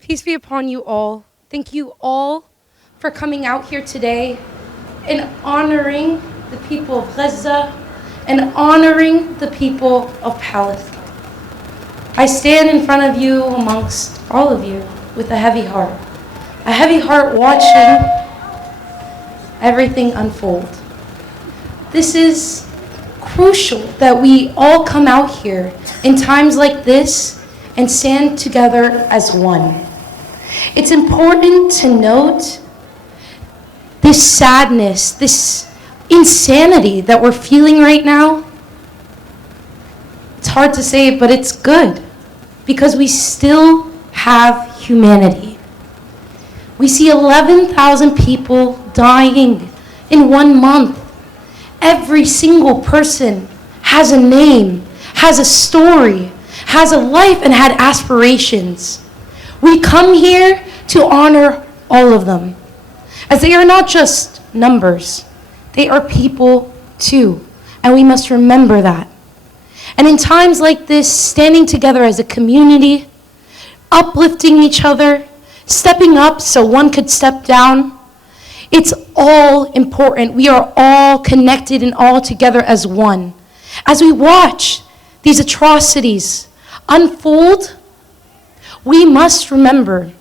Peace be upon you all. Thank you all for coming out here today and honoring the people of Gaza and honoring the people of Palestine. I stand in front of you amongst all of you with a heavy heart watching everything unfold. This is crucial that we all come out here in times like this and stand together as one. It's important to note this sadness, this insanity that we're feeling right now. It's hard to say it, but it's good because we still have humanity. We see 11,000 people dying in 1 month. Every single person has a name, has a story, has a life, and had aspirations. We come here to honor all of them, as they are not just numbers, they are people too, and we must remember that. And in times like this, standing together as a community, uplifting each other, stepping up so one could step down, it's all important. We are all connected and all together as one. As we watch these atrocities unfold, we must remember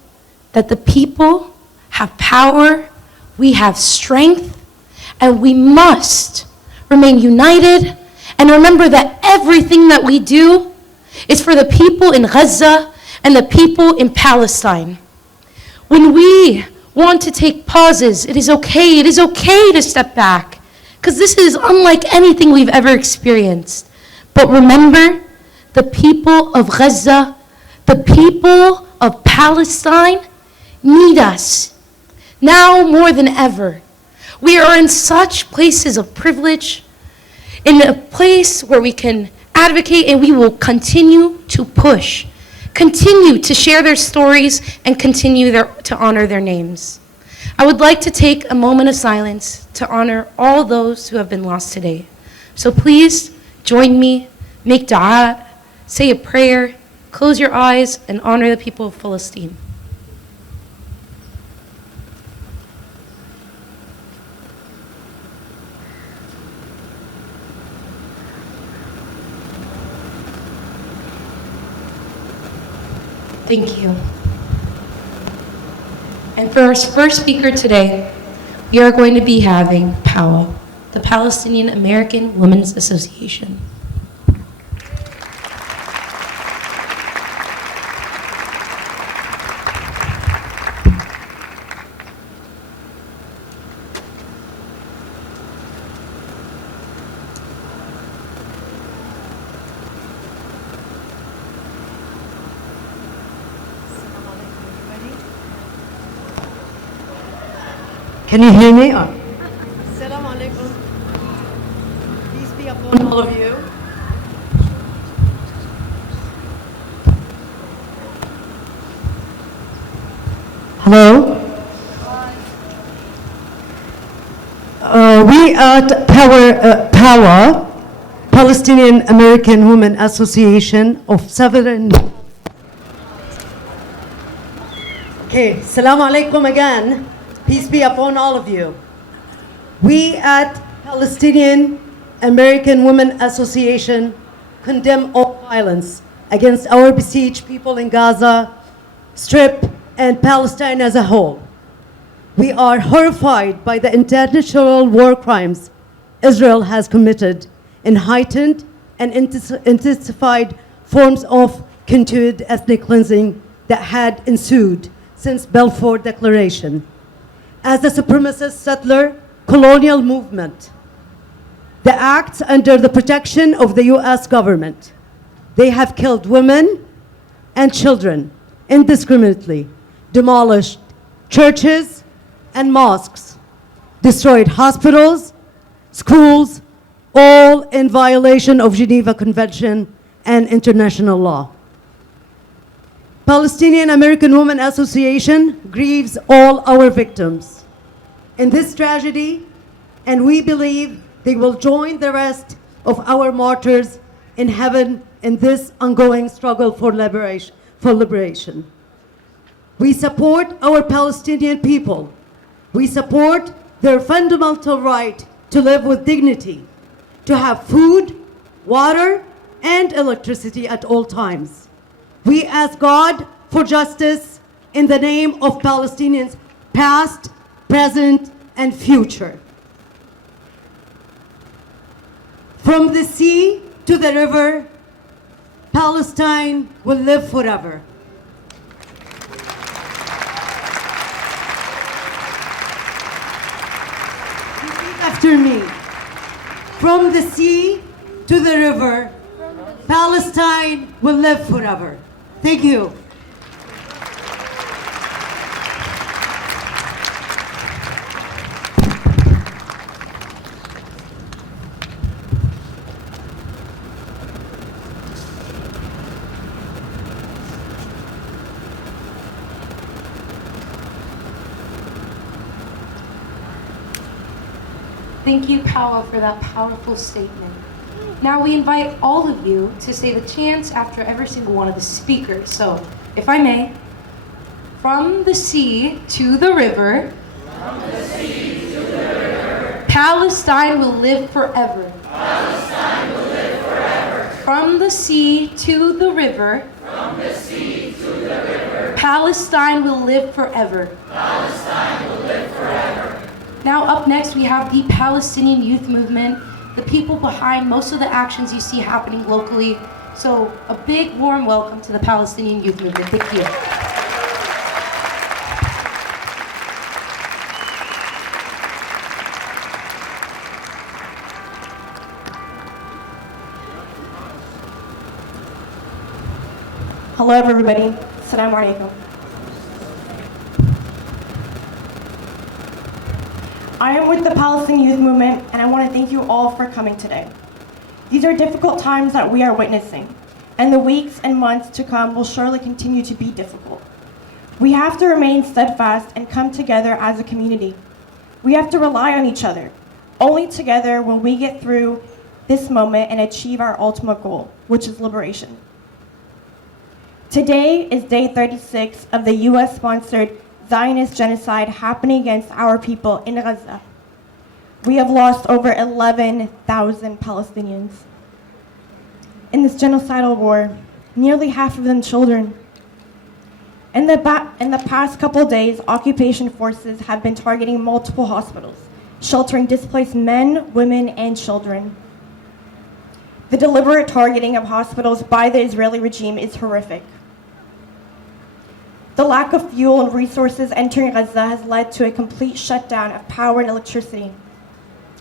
that the people have power, we have strength, and we must remain united and remember that everything that we do is for the people in Gaza and the people in Palestine. When we want to take pauses, it is okay to step back, because this is unlike anything we've ever experienced. But remember, the people of Gaza, the people of Palestine need us now more than ever. We are in such places of privilege, in a place where we can advocate, and we will continue to push, continue to share their stories, and continue to honor their names. I would like to take a moment of silence to honor all those who have been lost today. So please join me, make dua, say a prayer, close your eyes, and honor the people of Palestine. Thank you. And for our first speaker today, we are going to be having PAWA, the Palestinian American Women's Association. Can you hear me? Assalamu alaikum. Peace be upon all of you. Hello? We at PAWA, Palestinian American Women Association of Sovereign. Okay, Assalamu alaikum again. Peace be upon all of you. We at Palestinian American Women Association condemn all violence against our besieged people in Gaza Strip and Palestine as a whole. We are horrified by the international war crimes Israel has committed in heightened and intensified forms of continued ethnic cleansing that had ensued since Balfour Declaration. As a supremacist settler colonial movement that acts under the protection of the US government, they have killed women and children indiscriminately, demolished churches and mosques, destroyed hospitals, schools, all in violation of Geneva Convention and international law. Palestinian American Women Association grieves all our victims in this tragedy, and we believe they will join the rest of our martyrs in heaven in this ongoing struggle for liberation. We support our Palestinian people. We support their fundamental right to live with dignity, to have food, water, and electricity at all times. We ask God for justice in the name of Palestinians past, present, and future. From the sea to the river, Palestine will live forever. Repeat after me. From the sea to the river, Palestine will live forever. Thank you. Thank you, Paula, for that powerful statement. Now we invite all of you to say the chants after every single one of the speakers. So, if I may, from the sea to the river, from the sea to the river, Palestine will live forever. Palestine will live forever. From the sea to the river, From the sea to the river, Palestine will live forever. Palestine will live forever. Now up next we have the Palestinian youth movement, the people behind most of the actions you see happening locally. So a big warm welcome to the Palestinian youth movement. Thank you. Hello everybody. Assalamu alaikum. I am with the Palestinian Youth Movement, and I want to thank you all for coming today. These are difficult times that we are witnessing, and the weeks and months to come will surely continue to be difficult. We have to remain steadfast and come together as a community. We have to rely on each other. Only together will we get through this moment and achieve our ultimate goal, which is liberation. Today is day 36 of the US-sponsored Zionist genocide happening against our people in Gaza. We have lost over 11,000 Palestinians. In this genocidal war, nearly half of them children. In the past couple days, occupation forces have been targeting multiple hospitals, sheltering displaced men, women, and children. The deliberate targeting of hospitals by the Israeli regime is horrific. The lack of fuel and resources entering Gaza has led to a complete shutdown of power and electricity.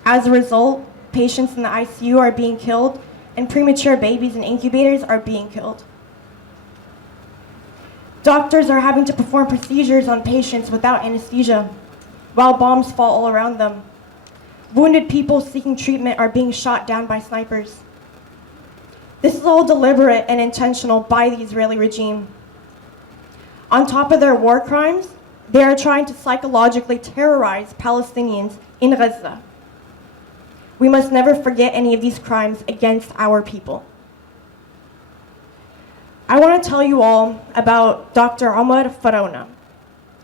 As a result, patients in the ICU are being killed, and premature babies in incubators are being killed. Doctors are having to perform procedures on patients without anesthesia, while bombs fall all around them. Wounded people seeking treatment are being shot down by snipers. This is all deliberate and intentional by the Israeli regime. On top of their war crimes, they are trying to psychologically terrorize Palestinians in Gaza. We must never forget any of these crimes against our people. I want to tell you all about Dr. Omar Faraona,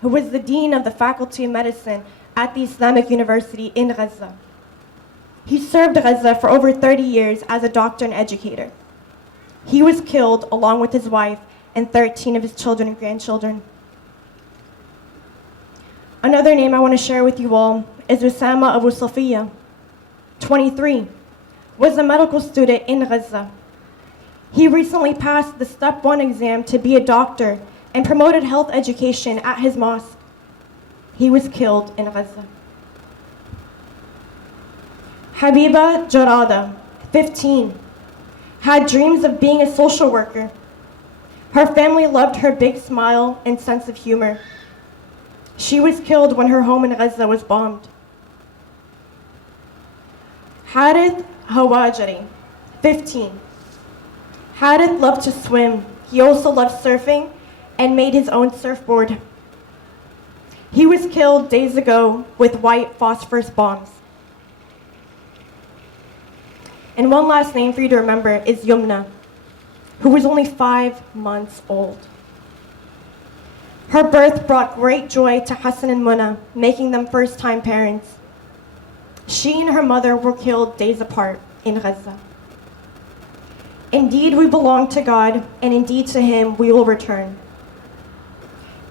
who was the Dean of the Faculty of Medicine at the Islamic University in Gaza. He served Gaza for over 30 years as a doctor and educator. He was killed along with his wife and 13 of his children and grandchildren. Another name I want to share with you all is Osama Abu Safiya, 23, was a medical student in Gaza. He recently passed the Step 1 exam to be a doctor and promoted health education at his mosque. He was killed in Gaza. Habiba Jarada, 15, had dreams of being a social worker. Her family loved her big smile and sense of humor. She was killed when her home in Gaza was bombed. Harith Hawajari, 15. Harith loved to swim. He also loved surfing and made his own surfboard. He was killed days ago with white phosphorus bombs. And one last name for you to remember is Yumna, who was only 5 months old. Her birth brought great joy to Hassan and Muna, making them first-time parents. She and her mother were killed days apart in Gaza. Indeed, we belong to God, and indeed to Him we will return.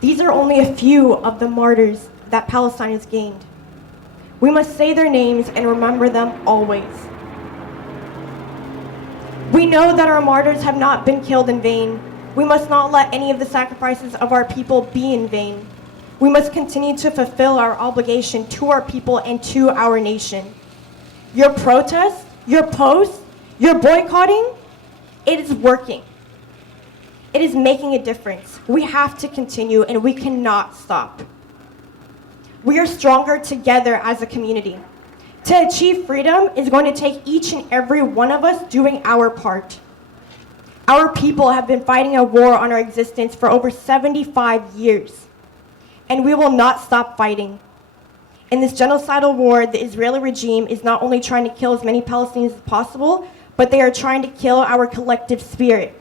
These are only a few of the martyrs that Palestine has gained. We must say their names and remember them always. We know that our martyrs have not been killed in vain. We must not let any of the sacrifices of our people be in vain. We must continue to fulfill our obligation to our people and to our nation. Your protest, your posts, your boycotting, it is working. It is making a difference. We have to continue and we cannot stop. We are stronger together as a community. To achieve freedom is going to take each and every one of us doing our part. Our people have been fighting a war on our existence for over 75 years, and we will not stop fighting. In this genocidal war, the Israeli regime is not only trying to kill as many Palestinians as possible, but they are trying to kill our collective spirit.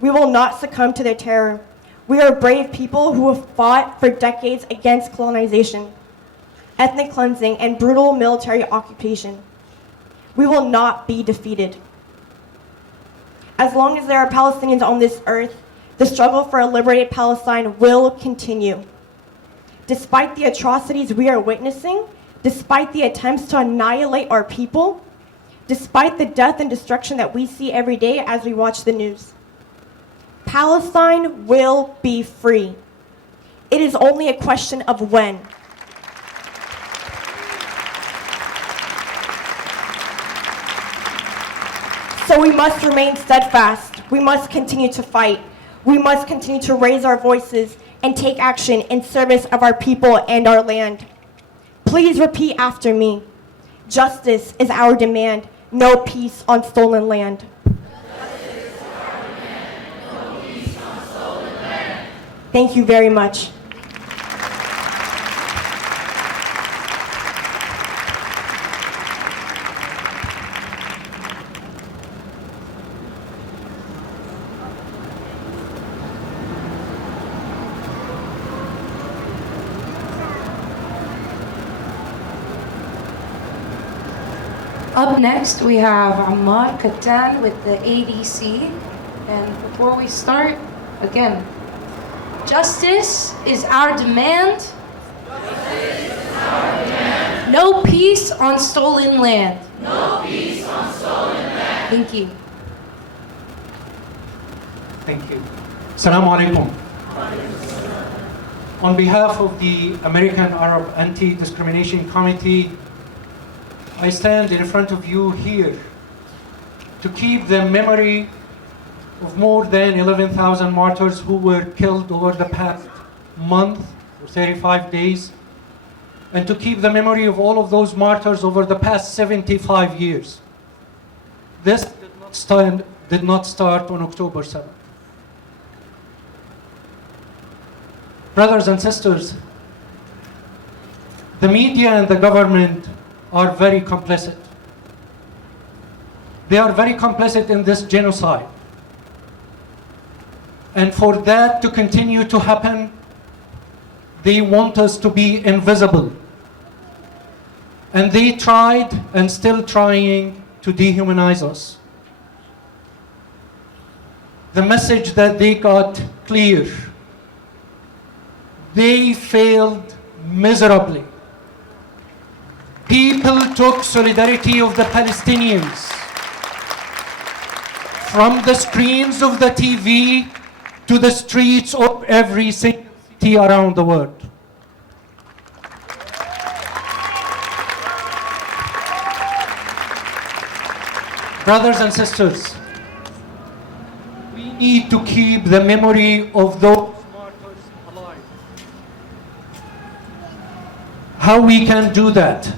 We will not succumb to their terror. We are brave people who have fought for decades against colonization, ethnic cleansing, and brutal military occupation. We will not be defeated. As long as there are Palestinians on this earth, the struggle for a liberated Palestine will continue. Despite the atrocities we are witnessing, despite the attempts to annihilate our people, despite the death and destruction that we see every day as we watch the news, Palestine will be free. It is only a question of when. So we must remain steadfast. We must continue to fight. We must continue to raise our voices and take action in service of our people and our land. Please repeat after me. Justice is our demand. No peace on stolen land. Thank you very much. Up next, we have Ammar Katan with the ADC. And before we start, again, justice is our demand. Justice is our demand. No peace on stolen land. No peace on stolen land. Thank you. Thank you. Assalamu alaikum. On behalf of the American Arab Anti-Discrimination Committee, I stand in front of you here to keep the memory of more than 11,000 martyrs who were killed over the past month or 35 days, and to keep the memory of all of those martyrs over the past 75 years. This did not start on October 7th. Brothers and sisters, the media and the government are very complicit. They are very complicit in this genocide. And for that to continue to happen, they want us to be invisible. And they tried and still trying to dehumanize us. The message that they got clear. They failed miserably. People took solidarity of the Palestinians from the screens of the TV to the streets of every city around the world. Brothers and sisters, we need to keep the memory of those martyrs alive. How we can do that?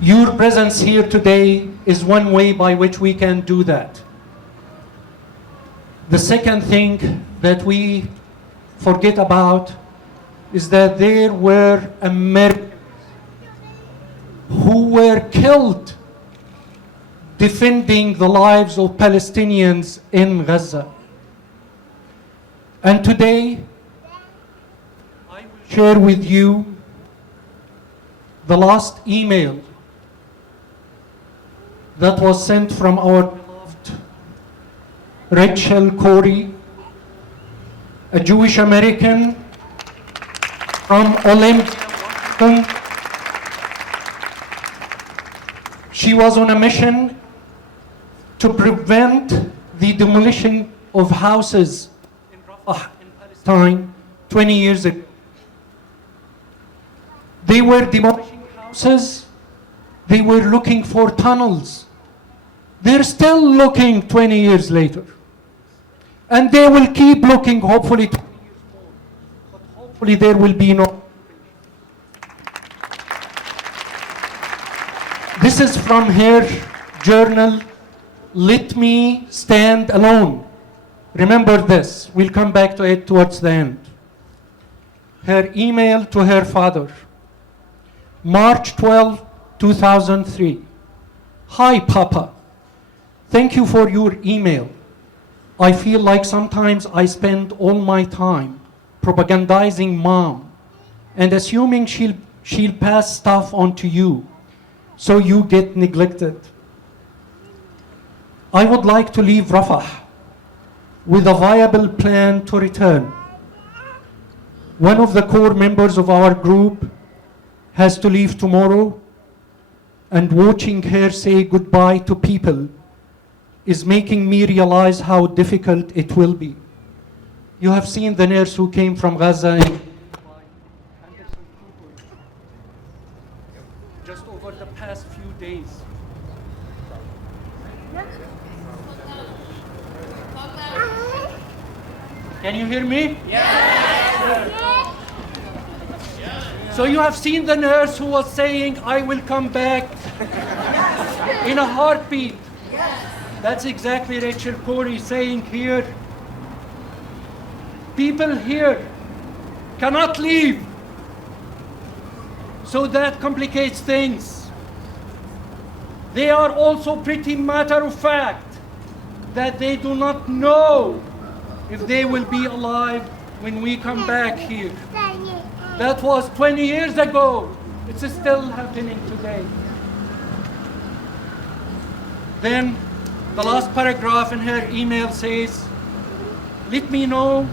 Your presence here today is one way by which we can do that. The second thing that we forget about is that there were Americans who were killed defending the lives of Palestinians in Gaza. And today, share with you the last email that was sent from our beloved Rachel Corey, a Jewish American from Olympia, Washington. She was on a mission to prevent the demolition of houses in Rafah, in Palestine, 20 years ago. They were demolishing houses. They were looking for tunnels. They're still looking 20 years later. And they will keep looking, hopefully 20 years more. But hopefully there will be no. This is from her journal, Let Me Stand Alone. Remember this. We'll come back to it towards the end. Her email to her father. March 12, 2003. Hi, Papa. Thank you for your email. I feel like sometimes I spend all my time propagandizing Mom and assuming she'll pass stuff on to you, so you get neglected. I would like to leave Rafah with a viable plan to return. One of the core members of our group has to leave tomorrow, and watching her say goodbye to people is making me realize how difficult it will be. You have seen the nurse who came from Gaza and just over the past few days. Can you hear me? Yes. So you have seen the nurse who was saying, I will come back in a heartbeat. That's exactly Rachel Corey saying here. People here cannot leave. So that complicates things. They are also pretty matter of fact that they do not know if they will be alive when we come back here. That was 20 years ago. It's still happening today. Then the last paragraph in her email says, let me know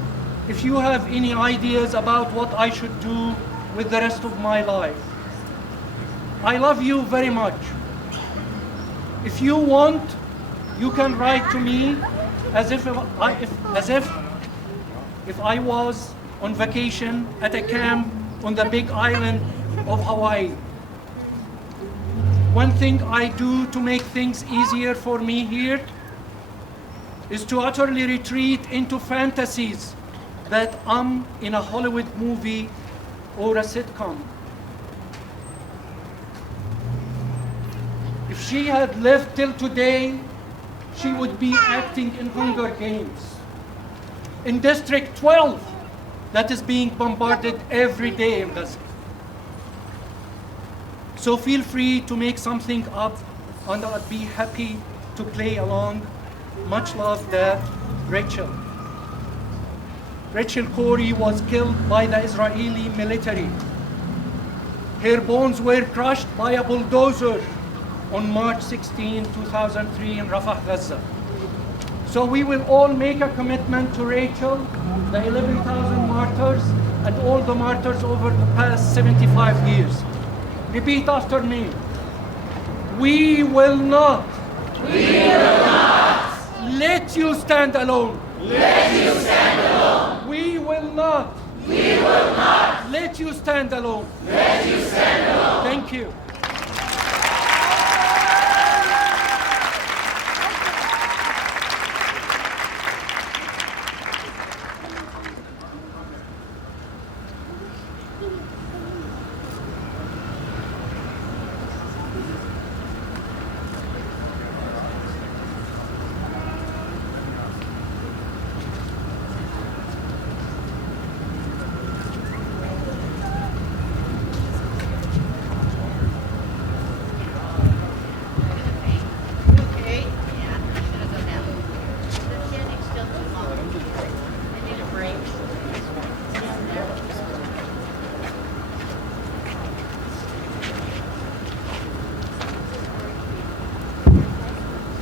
if you have any ideas about what I should do with the rest of my life. I love you very much. If you want, you can write to me as if I was on vacation at a camp on the big island of Hawaii. One thing I do to make things easier for me here is to utterly retreat into fantasies that I'm in a Hollywood movie or a sitcom. If she had lived till today, she would be acting in Hunger Games. In District 12, that is being bombarded every day in Gaza. So feel free to make something up, and I'd be happy to play along. Much love, Dad, Rachel. Rachel Corey was killed by the Israeli military. Her bones were crushed by a bulldozer on March 16, 2003 in Rafah, Gaza. So we will all make a commitment to Rachel, the 11,000 martyrs, and all the martyrs over the past 75 years. Repeat after me. We will not let you stand alone. We will not let you stand alone. Thank you.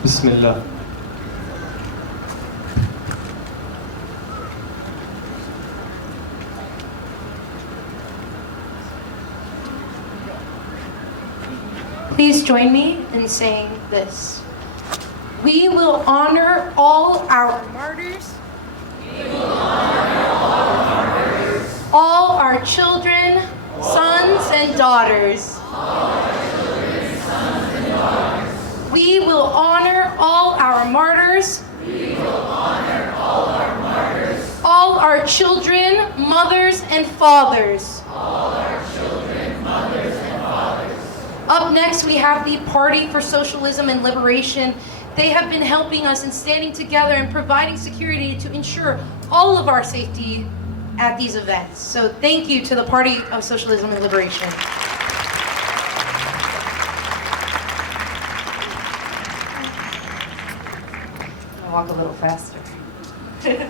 Bismillah. Please join me in saying this. We will honor all our martyrs. All our children, sons and daughters. We will honor all our martyrs. All our children, mothers and fathers. Up next, we have the Party for Socialism and Liberation. They have been helping us in standing together and providing security to ensure all of our safety at these events. So thank you to the Party of Socialism and Liberation. I'll walk a little faster. Okay.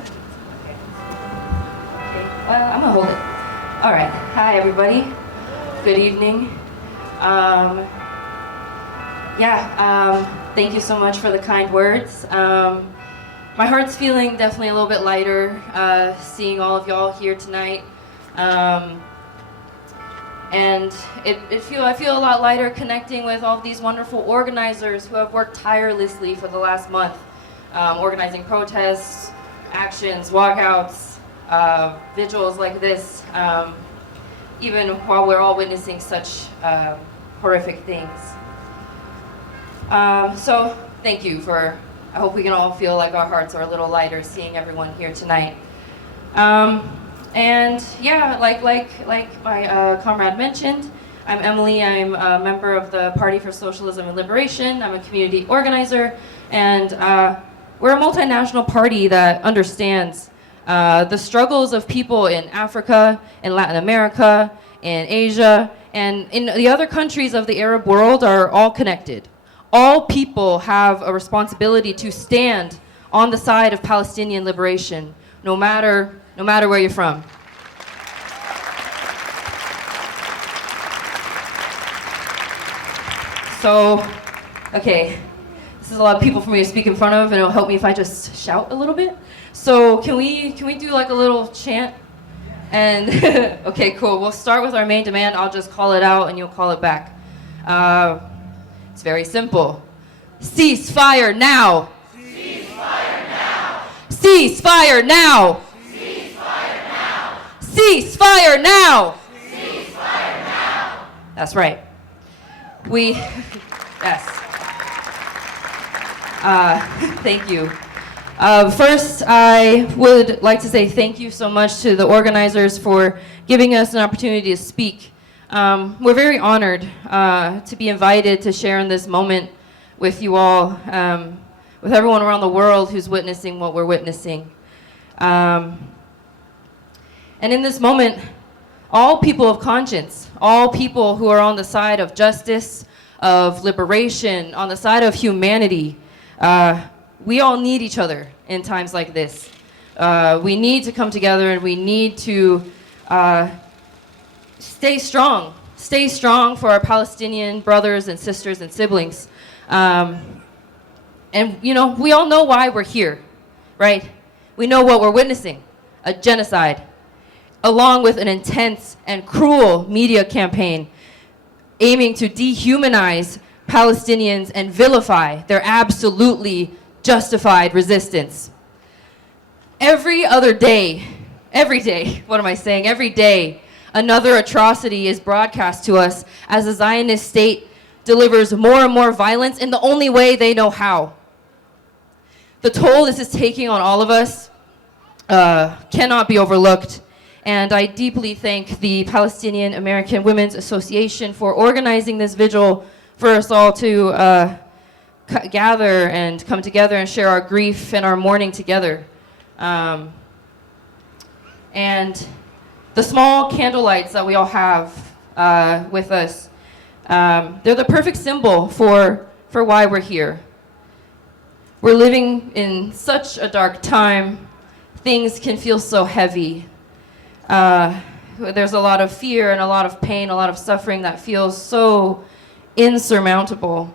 I'm gonna hold it. All right. Hi, everybody. Good evening. Thank you so much for the kind words. My heart's feeling definitely a little bit lighter seeing all of y'all here tonight. And I feel a lot lighter connecting with all of these wonderful organizers who have worked tirelessly for the last month, organizing protests, actions, walkouts, vigils like this, even while we're all witnessing such horrific things. So thank you I hope we can all feel like our hearts are a little lighter seeing everyone here tonight. And yeah, like my comrade mentioned, I'm Emily. I'm a member of the Party for Socialism and Liberation. I'm a community organizer, and we're a multinational party that understands the struggles of people in Africa, in Latin America, in Asia, and in the other countries of the Arab world are all connected. All people have a responsibility to stand on the side of Palestinian liberation, no matter where you're from. So, okay, this is a lot of people for me to speak in front of, and it'll help me if I just shout a little bit. So can we do like a little chant? And okay, cool. We'll start with our main demand. I'll just call it out, and you'll call it back. It's very simple. Cease fire now. Cease fire now. Cease fire now. Cease fire now. Cease fire now. Cease fire now. That's right. Yes. Thank you. First, I would like to say thank you so much to the organizers for giving us an opportunity to speak. We're very honored to be invited to share in this moment with you all, with everyone around the world who's witnessing what we're witnessing. And in this moment, all people of conscience, all people who are on the side of justice, of liberation, on the side of humanity, we all need each other in times like this. We need to come together, and we need to stay strong for our Palestinian brothers and sisters and siblings. And we all know why we're here, right? We know what we're witnessing, a genocide, along with an intense and cruel media campaign aiming to dehumanize Palestinians and vilify their absolutely justified resistance. Every day, another atrocity is broadcast to us as the Zionist state delivers more and more violence in the only way they know how. The toll this is taking on all of us cannot be overlooked, and I deeply thank the Palestinian American Women's Association for organizing this vigil for us all to gather and come together and share our grief and our mourning together. And the small candlelights that we all have with us, they're the perfect symbol for why we're here. We're living in such a dark time. Things can feel so heavy. There's a lot of fear and a lot of pain, a lot of suffering that feels so insurmountable.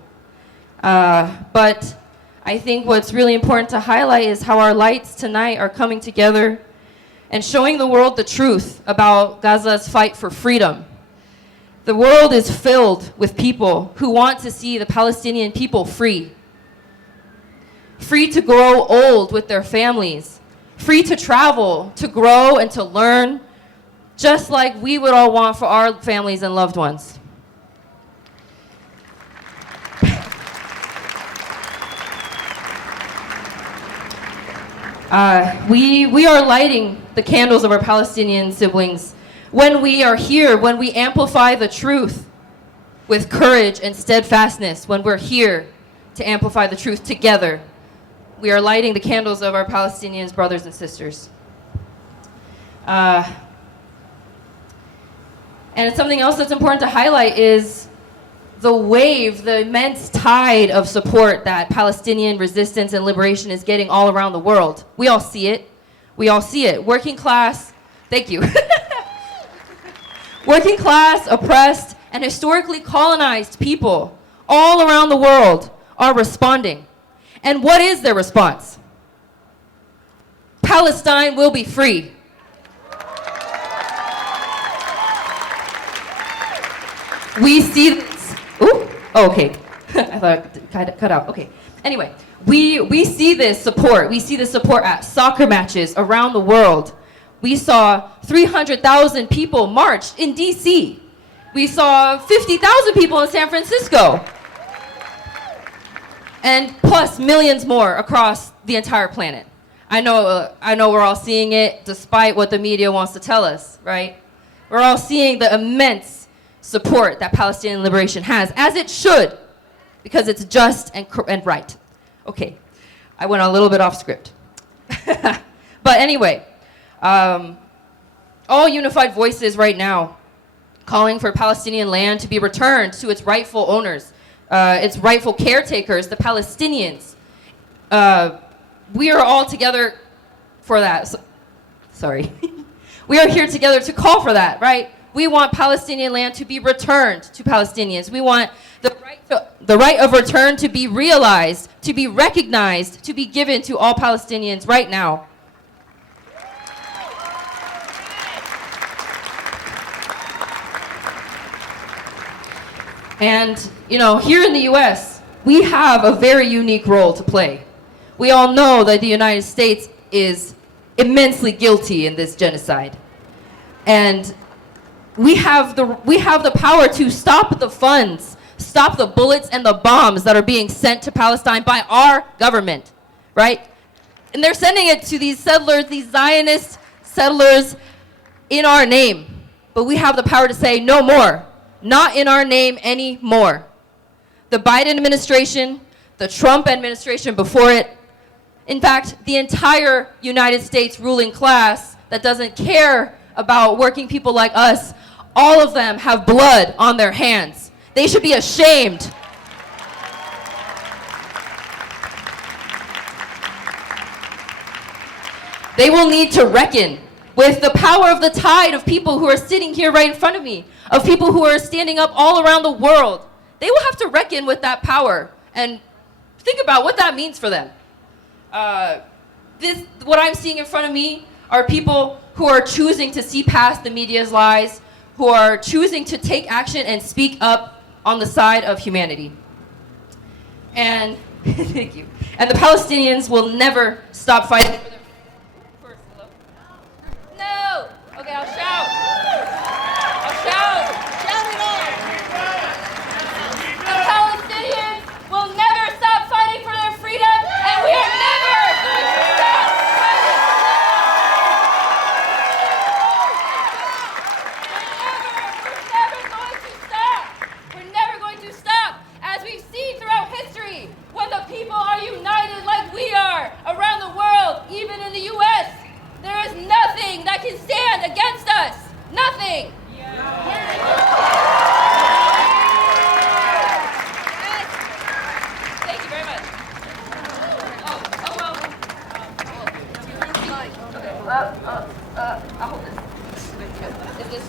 But I think what's really important to highlight is how our lights tonight are coming together and showing the world the truth about Gaza's fight for freedom. The world is filled with people who want to see the Palestinian people free. Free to grow old with their families. Free to travel, to grow, and to learn, just like we would all want for our families and loved ones. We are lighting the candles of our Palestinian siblings when we are here, when we amplify the truth with courage and steadfastness, when we're here to amplify the truth together. We are lighting the candles of our Palestinians, brothers and sisters. And something else that's important to highlight is the wave, the immense tide of support that Palestinian resistance and liberation is getting all around the world. We all see it. We all see it. Working class, thank you. Working class, oppressed, and historically colonized people all around the world are responding. And what is their response? Palestine will be free. We see this. Ooh, oh, okay. I thought it cut out. Okay. Anyway, we see this support. We see this support at soccer matches around the world. We saw 300,000 people march in DC. We saw 50,000 people in San Francisco. And plus millions more across the entire planet. I know we're all seeing it despite what the media wants to tell us, right? We're all seeing the immense support that Palestinian liberation has, as it should, because it's just and right. Okay, I went a little bit off script. But anyway, all unified voices right now calling for Palestinian land to be returned to its rightful owners, its rightful caretakers, the Palestinians. We are all together for that. Sorry. We are here together to call for that, right? We want Palestinian land to be returned to Palestinians. We want the right of return to be realized, to be recognized, to be given to all Palestinians right now. And, you know, here in the US, we have a very unique role to play. We all know that the United States is immensely guilty in this genocide. And we have the power to stop the funds, stop the bullets and the bombs that are being sent to Palestine by our government, right? And they're sending it to these settlers, these Zionist settlers, in our name. But we have the power to say no more. Not in our name anymore. The Biden administration, the Trump administration before it, in fact, the entire United States ruling class that doesn't care about working people like us, all of them have blood on their hands. They should be ashamed. They will need to reckon with the power of the tide of people who are sitting here right in front of me, of people who are standing up all around the world. They will have to reckon with that power and think about what that means for them. What I'm seeing in front of me are people who are choosing to see past the media's lies, who are choosing to take action and speak up on the side of humanity. And thank you. And the Palestinians will never stop fighting for their No! Okay, I'll shout. I'll shout. Shout it all. The Palestinians will never stop fighting for their freedom, and we are never going to stop fighting for them. We're never going to stop. We're never going to stop. As we've seen throughout history, when the people are united like we are around the world, even in the U.S., there is nothing that can stand against us. Nothing. Thank you very much. Oh well. I'll hold this. Is this?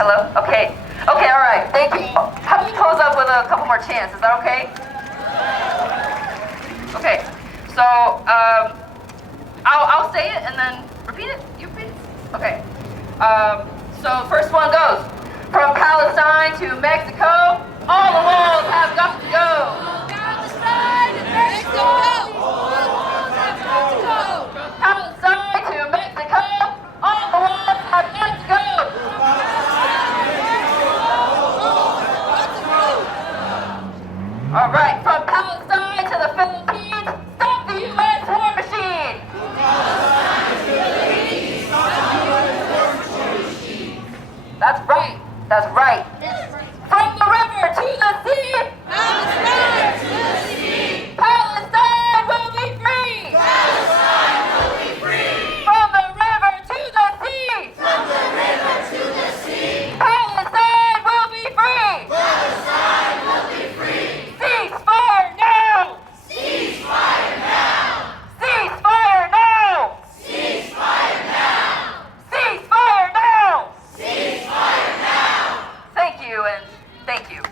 Hello? Okay. Okay, all right. Thank you. Have to close up with a couple more chants. Is that okay? Okay, so I'll say it and then repeat it. You repeat it. Okay. So first one goes. From Palestine to Mexico, all the walls have got to go. Palestine to Mexico! All the walls have got to go! Palestine to Mexico, all the walls have got to go. All right, from Palestine to the Philippines, stop the U.S. war machine. That's right. That's right. From the river to the sea, Palestine to the sea! Palestine will be free. Palestine will be free! From the river to the sea, From the river to the sea! Palestine will be free. Palestine will be free! Ceasefire now. Ceasefire now! Ceasefire now. Ceasefire now! Ceasefire now. Ceasefire now! Thank you and thank you.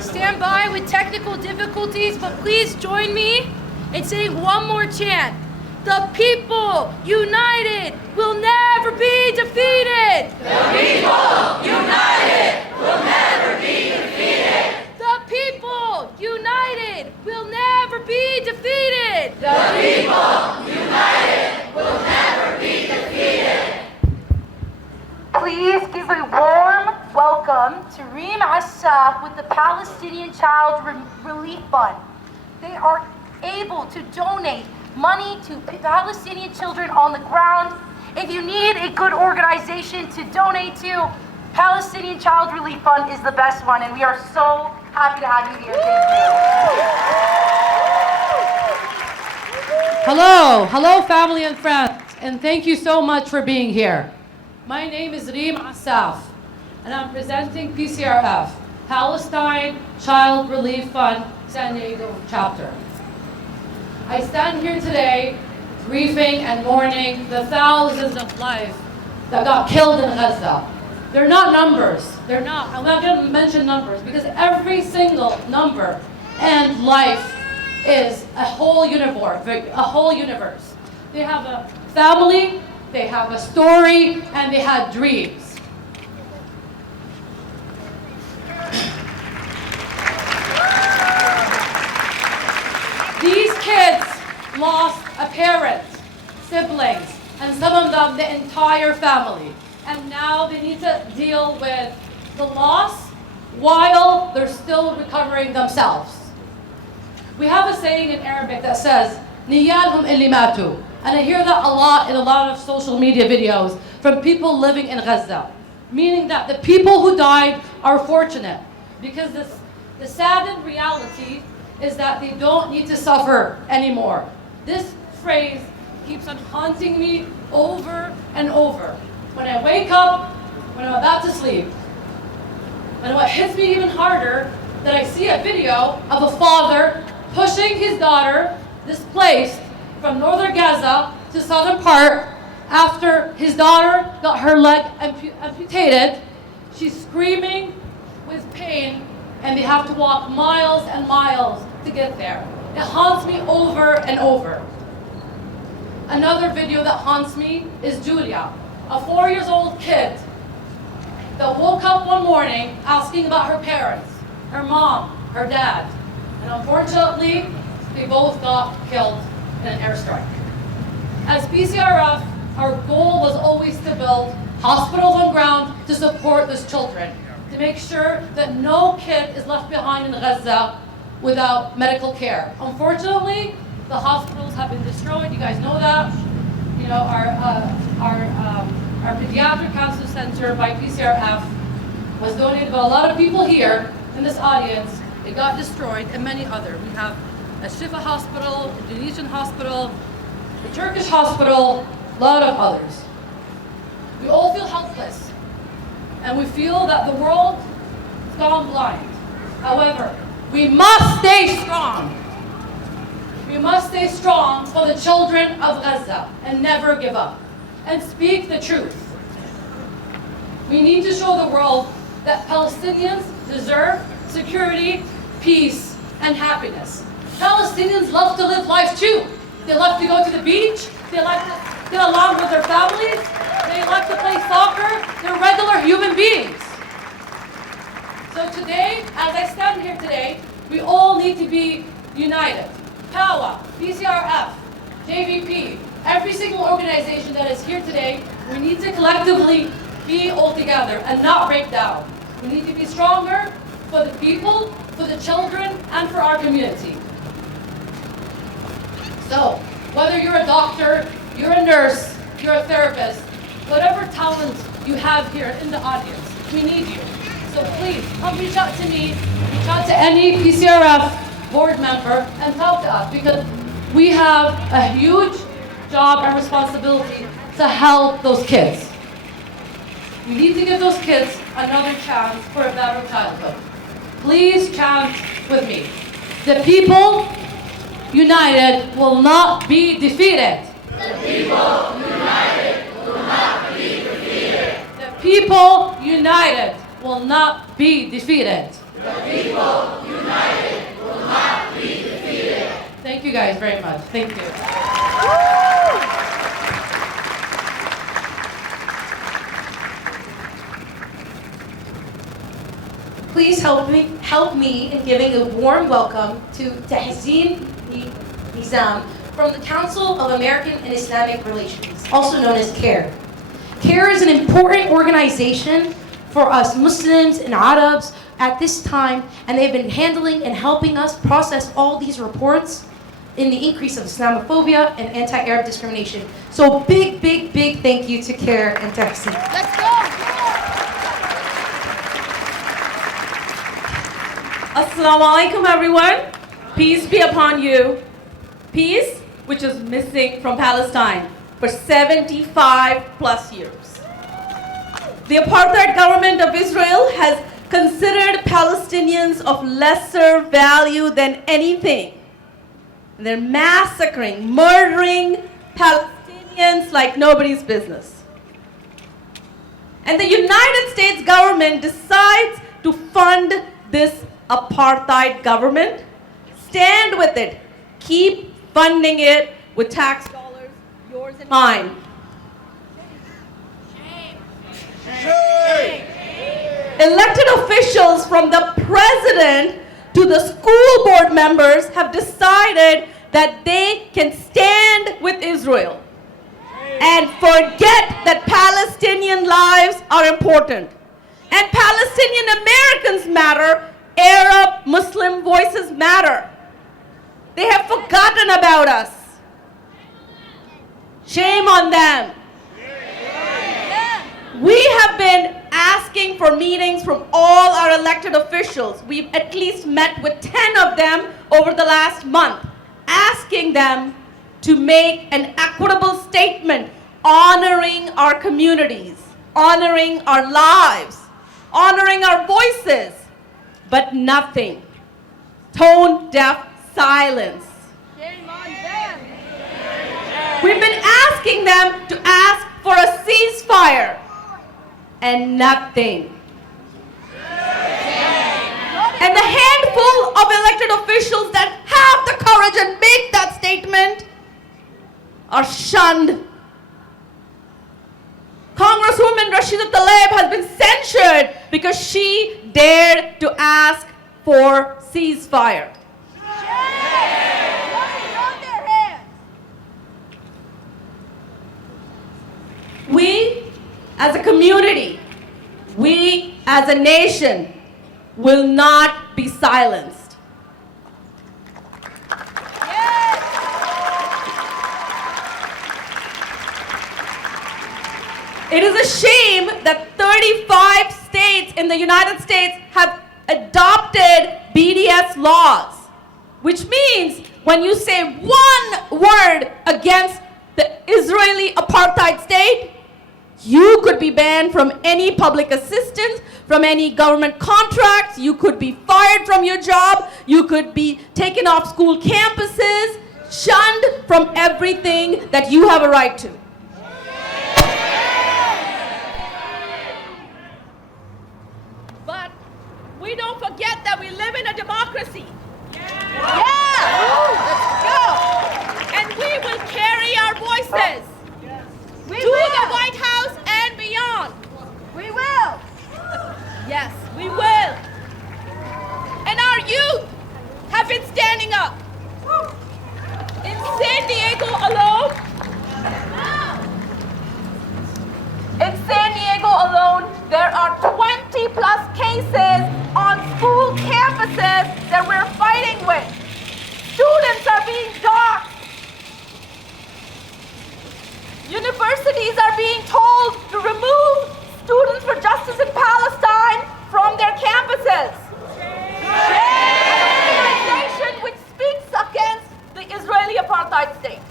Stand by with technical difficulties, but please join me in saying one more chant. The people united will never be defeated. The people united will never be defeated! The people united will never be defeated. The people united will never be defeated! Please give a warm welcome to Reem Assaf with the Palestinian Child Relief Fund. They are able to donate money to Palestinian children on the ground. If you need a good organization to donate to, Palestinian Child Relief Fund is the best one, and we are so happy to have you here. Thank you. Hello, family and friends, and thank you so much for being here. My name is Reem Assaf, and I'm presenting PCRF, Palestine Child Relief Fund, San Diego chapter. I stand here today grieving and mourning the thousands of lives that got killed in Gaza. They're not numbers. I'm not going to mention numbers because every single number and life is a whole universe. They have a family, they have a story, and they had dreams. These kids lost a parent, siblings, and some of them the entire family. And now they need to deal with the loss while they're still recovering themselves. We have a saying in Arabic that says, "Niyalhum illi matu." And I hear that a lot in a lot of social media videos from people living in Gaza. Meaning that the people who died are fortunate. Because the saddened reality is that they don't need to suffer anymore. This phrase keeps on haunting me over and over. When I wake up, when I'm about to sleep. And what hits me even harder, that I see a video of a father pushing his daughter, displaced from northern Gaza to southern part, after his daughter got her leg amputated. She's screaming with pain, and they have to walk miles and miles to get there. It haunts me over and over. Another video that haunts me is Julia, a 4-year-old kid that woke up one morning asking about her parents, her mom, her dad. And unfortunately, they both got killed in an airstrike. As PCRF, our goal was always to build hospitals on ground to support those children, to make sure that no kid is left behind in Gaza without medical care. Unfortunately, the hospitals have been destroyed. You guys know that. You know, our pediatric cancer center by PCRF was donated by a lot of people here in this audience. It got destroyed, and many other. We have a Shifa hospital, Indonesian hospital, the Turkish hospital, a lot of others. We all feel helpless, and we feel that the world has gone blind. However, we must stay strong. We must stay strong for the children of Gaza and never give up and speak the truth. We need to show the world that Palestinians deserve security, peace, and happiness. Palestinians love to live life too. They love to go to the beach. They like to get along with their families. They like to play soccer. They're regular human beings. So today, as I stand here today, we all need to be united. PAWA, PCRF, JVP, every single organization that is here today, we need to collectively be all together and not break down. We need to be stronger for the people, for the children, and for our community. So, whether you're a doctor, you're a nurse, you're a therapist, whatever talent you have here in the audience, we need you. So please, come reach out to me, reach out to any PCRF board member, and talk to us, because we have a huge job and responsibility to help those kids. We need to give those kids another chance for a better childhood. Please chant with me. The people united will not be defeated. The people united will not be defeated. The people united will not be defeated. The people united will not be defeated. Thank you guys very much. Thank you. Please help me in giving a warm welcome to Tahzeen Nizam from the Council of American and Islamic Relations, also known as CARE. CARE is an important organization for us Muslims and Arabs at this time, and they've been handling and helping us process all these reports in the increase of Islamophobia and anti-Arab discrimination. So big thank you to CARE and Tahzeen. Let's go! Assalamu alaikum, everyone. Peace be upon you. Peace, which is missing from Palestine for 75 plus years. The apartheid government of Israel has considered Palestinians of lesser value than anything. They're massacring, murdering Palestinians like nobody's business. And the United States government decides to fund this apartheid government. Stand with it. Keep funding it with tax dollars, yours and mine. Elected officials from the president to the school board members have decided that they can stand with Israel and forget that Palestinian lives are important. And Palestinian Americans matter, Arab Muslim voices matter. They have forgotten about us. Shame on them. We have been asking for meetings from all our elected officials. We've at least met with 10 of them over the last month, asking them to make an equitable statement honoring our communities, honoring our lives, honoring our voices, but nothing. Tone-deaf silence. Shame on them. We've been asking them to ask for a ceasefire, and nothing. And the handful of elected officials that have the courage and make that statement are shunned. Congresswoman Rashida Tlaib has been censured because she dared to ask for ceasefire. We, as a community, we, as a nation, will not be silenced. It is a shame that 35 states in the United States have adopted BDS laws, which means when you say one word against the Israeli apartheid state, you could be banned from any public assistance, from any government contracts, you could be fired from your job, you could be taken off school campuses, shunned from everything that you have a right to. But we don't forget that we live in a democracy. Yeah! Let's go! And we will carry our voices to the White House and beyond. We will. Yes, we will. And our youth have been standing up. In San Diego alone, there are 20 plus cases on school campuses that we're fighting with. Students are being doxxed. Universities are being told to remove Students for Justice in Palestine from their campuses. An organization which speaks against the Israeli apartheid state.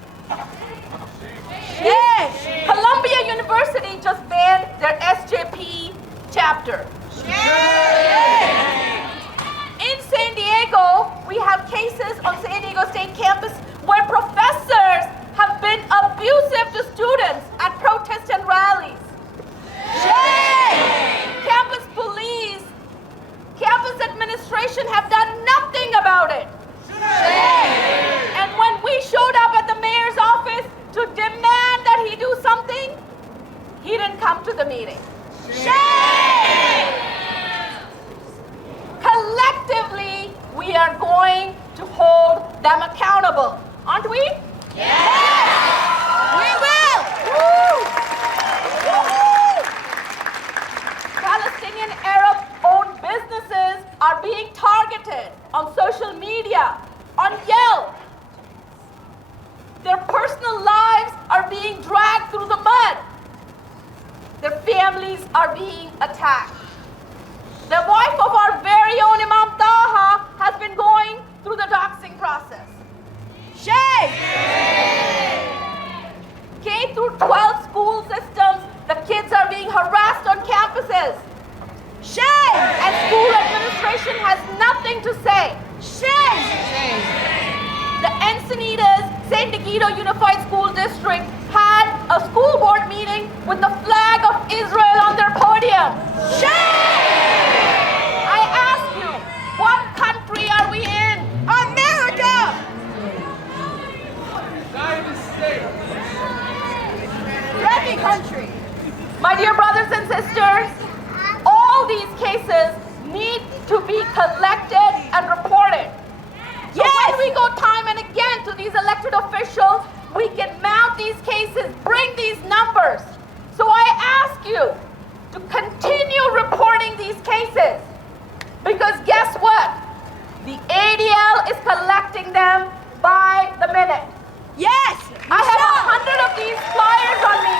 Columbia University just banned their SJP chapter. In San Diego, we have cases on San Diego State campus where professors have been abusive to students at protests and rallies. Campus police, campus administration have done nothing about it. And when we showed up at the mayor's office to demand that he do something, he didn't come to the meeting. Collectively, we are going to hold them accountable, aren't we? Yes! We will! Palestinian Arab-owned businesses are being targeted on social media, on Yelp. Their personal lives are being dragged through the mud. Their families are being attacked. The wife of our very own Imam Taha has been going through the doxing process. Shame! K through 12 school systems, the kids are being harassed on campuses. Shame! And school administration has nothing to say. Shame! The Encinitas San Diego Unified School District had a school board meeting with the flag of Israel on their podium. Shame! I ask you, what country are we in? America! Happy country. My dear brothers and sisters, all these cases need to be collected and reported. So when we go time and again to these elected officials, we can mount these cases, bring these numbers. So I ask you to continue reporting these cases. Because guess what? The ADL is collecting them by the minute. Yes! I have 100 of these flyers on me.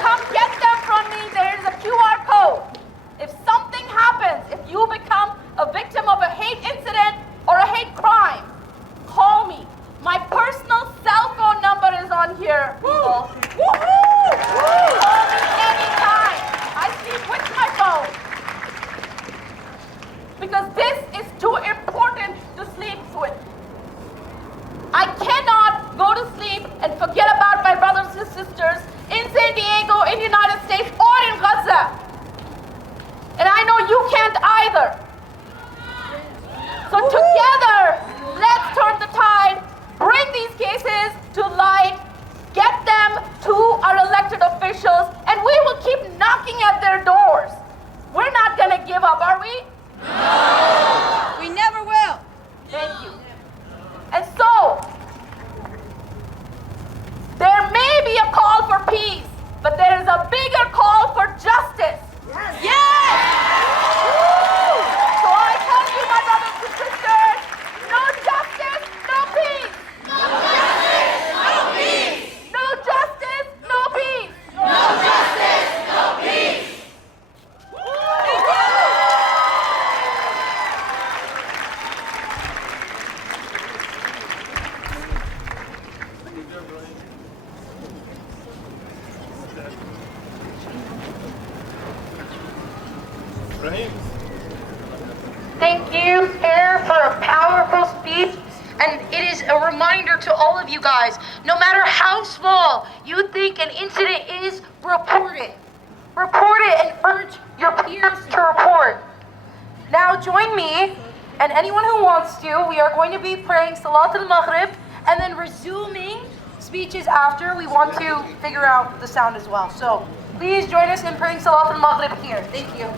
Come get them from me. There is a QR code. If something happens, if you become a victim of a hate incident or a hate crime, call me. My personal cell phone number is on here, people. Call me anytime. I sleep with my phone. Because this is too important to sleep with. I cannot go to sleep and forget about my brothers and sisters in San Diego, in the United States, or in Gaza. And I know you can't either. So together, let's turn the tide, bring these cases to light, get them to our elected officials, and we will keep knocking at their doors. We're not going to give up, are we? No! We never will. Thank you. And so, there may be a call for peace, but there is a bigger call for justice. Yes! So I tell you, my brothers and sisters, no justice, no peace. No justice, no peace. No justice, no peace. No justice, no peace. Thank you. Thank you, Air, for a powerful speech. And it is a reminder to all of you guys, no matter how small you think an incident is, report it. Report it and urge your peers to report. Now join me and anyone who wants to. We are going to be praying Salat al-Maghrib and then resuming speeches after. We want to figure out the sound as well. So please join us in praying Salat al-Maghrib here. Thank you.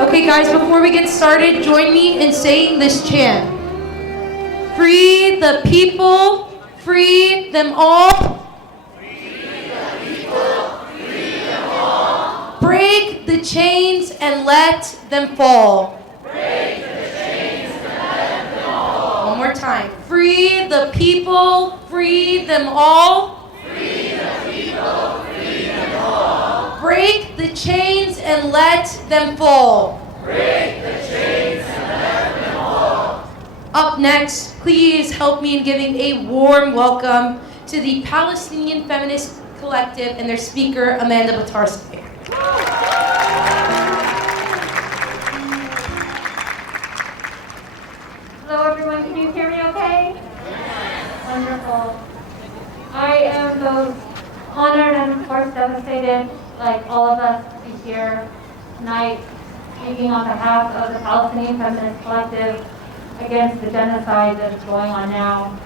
Okay guys, before we get started, join me in saying this chant. Free the people, free them all. Free the people, free them all. Break the chains and let them fall. Break the chains and let them fall. One more time. Free the people, free them all. Free the people, free them all. Break the chains and let them fall. Break the chains and let them fall. Up next, please help me in giving a warm welcome to the Palestinian Feminist Collective and their speaker, Amanda Batarsky. Hello everyone, can you hear me okay? Yes. Wonderful. I am both honored and of course devastated, like all of us, to be here tonight speaking on behalf of the Palestinian Feminist Collective against the genocide that is going on now,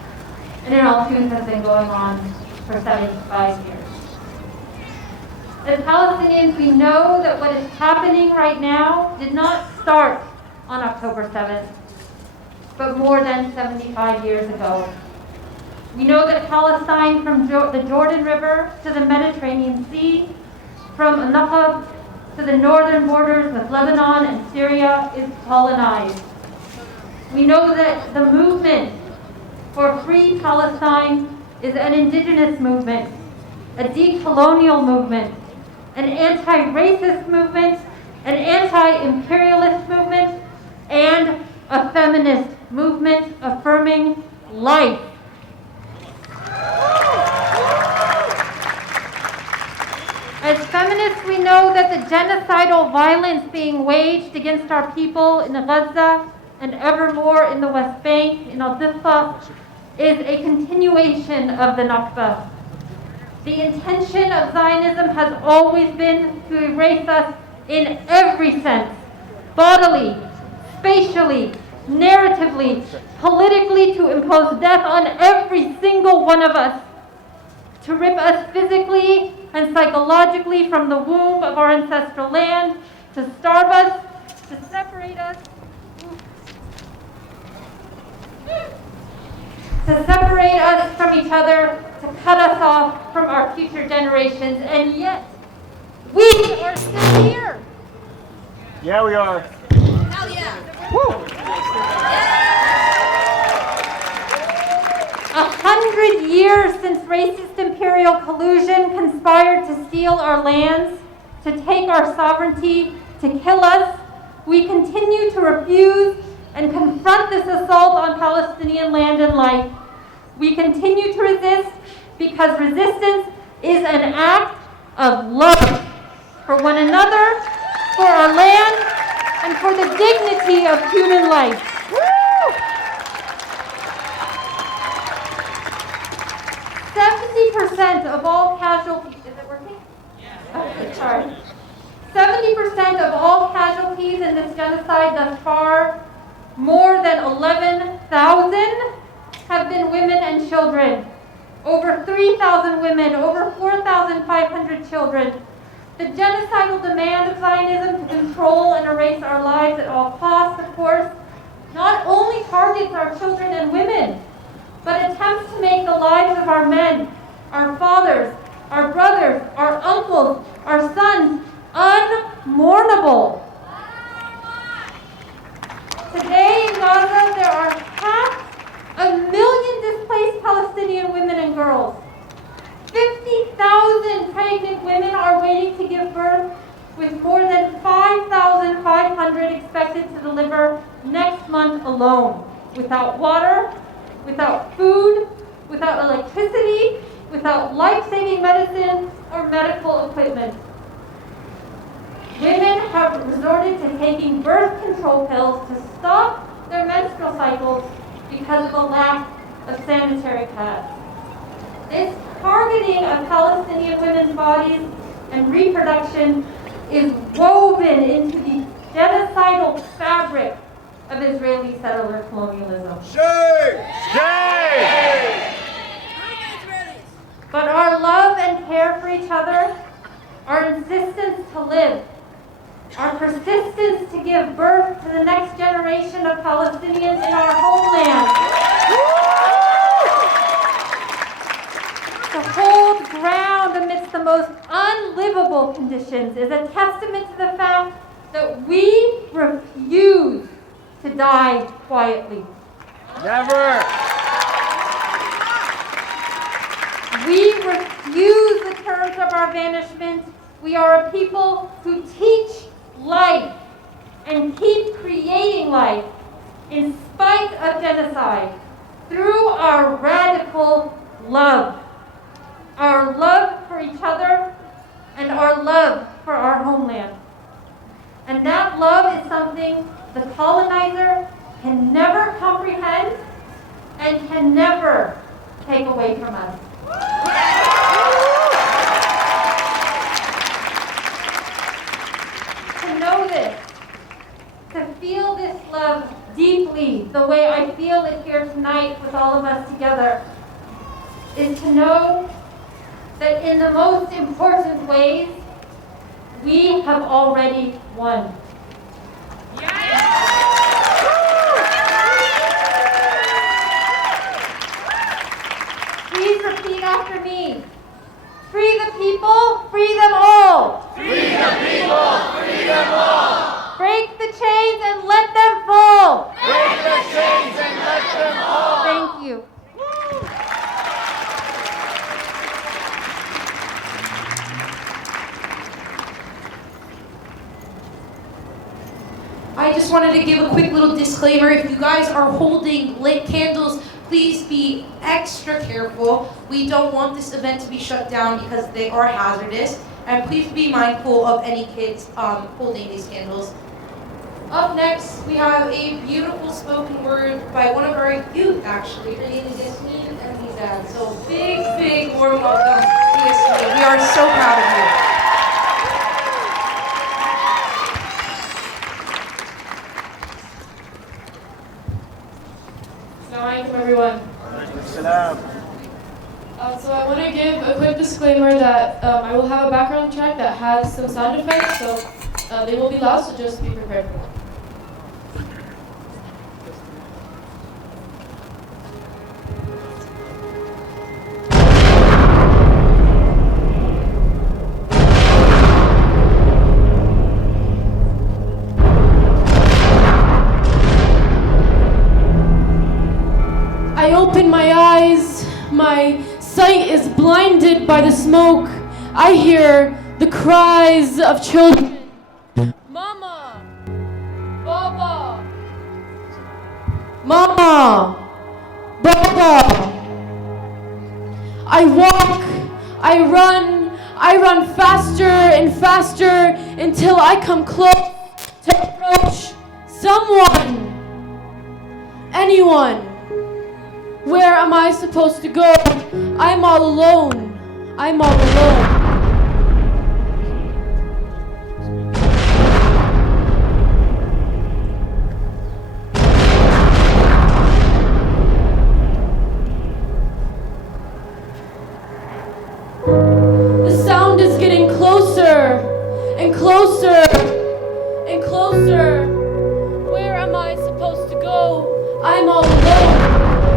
and in all truth has been going on for 75 years. As Palestinians, we know that what is happening right now did not start on October 7th, but more than 75 years ago. We know that Palestine, from the Jordan River to the Mediterranean Sea, from Naqab to the northern borders with Lebanon and Syria, is colonized. We know that the movement for free Palestine is an indigenous movement, a decolonial movement, an anti-racist movement, an anti-imperialist movement, and a feminist movement affirming life. As feminists, we know that the genocidal violence being waged against our people in Gaza and evermore in the West Bank, in Al-Difa, is a continuation of the Nakba. The intention of Zionism has always been to erase us in every sense, bodily, spatially, narratively, politically, to impose death on every single one of us, to rip us physically and psychologically from the womb of our ancestral land, to starve us, to separate us, from each other, to cut us off from our future generations, and yet we are still here. Yeah, we are. Hell yeah. Woo! 100 years since racist imperial collusion conspired to steal our lands, to take our sovereignty, to kill us, we continue to refuse and confront this assault on Palestinian land and life. We continue to resist because resistance is an act of love for one another, for our land, and for the dignity of human life. 70% of all casualties, is it working? Yeah. Okay, sorry. 70% of all casualties in this genocide thus far, more than 11,000, have been women and children. Over 3,000 women, over 4,500 children. The genocidal demand of Zionism to control and erase our lives at all costs, of course, not only targets our children and women, but attempts to make the lives of our men, our fathers, our brothers, our uncles, our sons, unmournable. Today in Gaza, there are 500,000 displaced Palestinian women and girls. 50,000 pregnant women are waiting to give birth, with more than 5,500 expected to deliver next month alone, without water, without food, without without electricity, without life-saving medicine or medical equipment. Women have resorted to taking birth control pills to stop their menstrual cycles because of the lack of sanitary pads. This targeting of Palestinian women's bodies and reproduction is woven into the genocidal fabric of Israeli settler colonialism. Shame! Shame! But our love and care for each other, our insistence to live, our persistence to give birth to the next generation of Palestinians in our homeland, to hold ground amidst the most unlivable conditions is a testament to the fact that we refuse to die quietly. Never! We refuse the terms of our banishment. We are a people who teach life and keep creating life in spite of genocide through our radical love. Our love for each other and our love for our homeland. And that love is something the colonizer can never comprehend and can never take away from us. To know this, to feel this love deeply, the way I feel it here tonight with all of us together, is to know that in the most important ways, we have already won. Please repeat after me. Free the people, free them all. Free the people, free them all. Break the chains and let them fall. Break the chains and let them fall. Thank you. I just wanted to give a quick little disclaimer. If you guys are holding lit candles, please be extra careful. We don't want this event to be shut down because they are hazardous. And please be mindful of any kids holding these candles. Up next, we have a beautiful spoken word by one of our youth, actually. Her name is Yasmin and Mizan. So big warm welcome to Yasmin. We are so proud of you. Assalamu alaikum, everyone. Salam. So I want to give a quick disclaimer that I will have a background track that has some sound effects, so they will be loud, so just be prepared for them. I open my eyes, my sight is blinded by the smoke. I hear the cries of children. Mama! Baba! Mama! Baba! I walk, I run faster and faster until I come close to approach someone, anyone. Where am I supposed to go? I'm all alone. I'm all alone. The sound is getting closer and closer and closer. Where am I supposed to go? I'm all alone.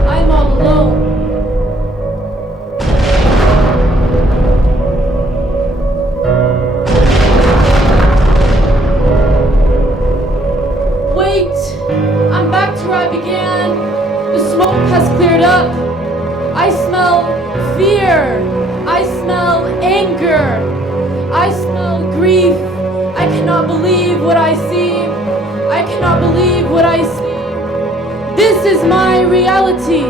I'm all alone. Wait, I'm back to where I began. The smoke has cleared up. I smell fear. I smell anger. I smell grief. I cannot believe what I see. I cannot believe what I see. This is my reality.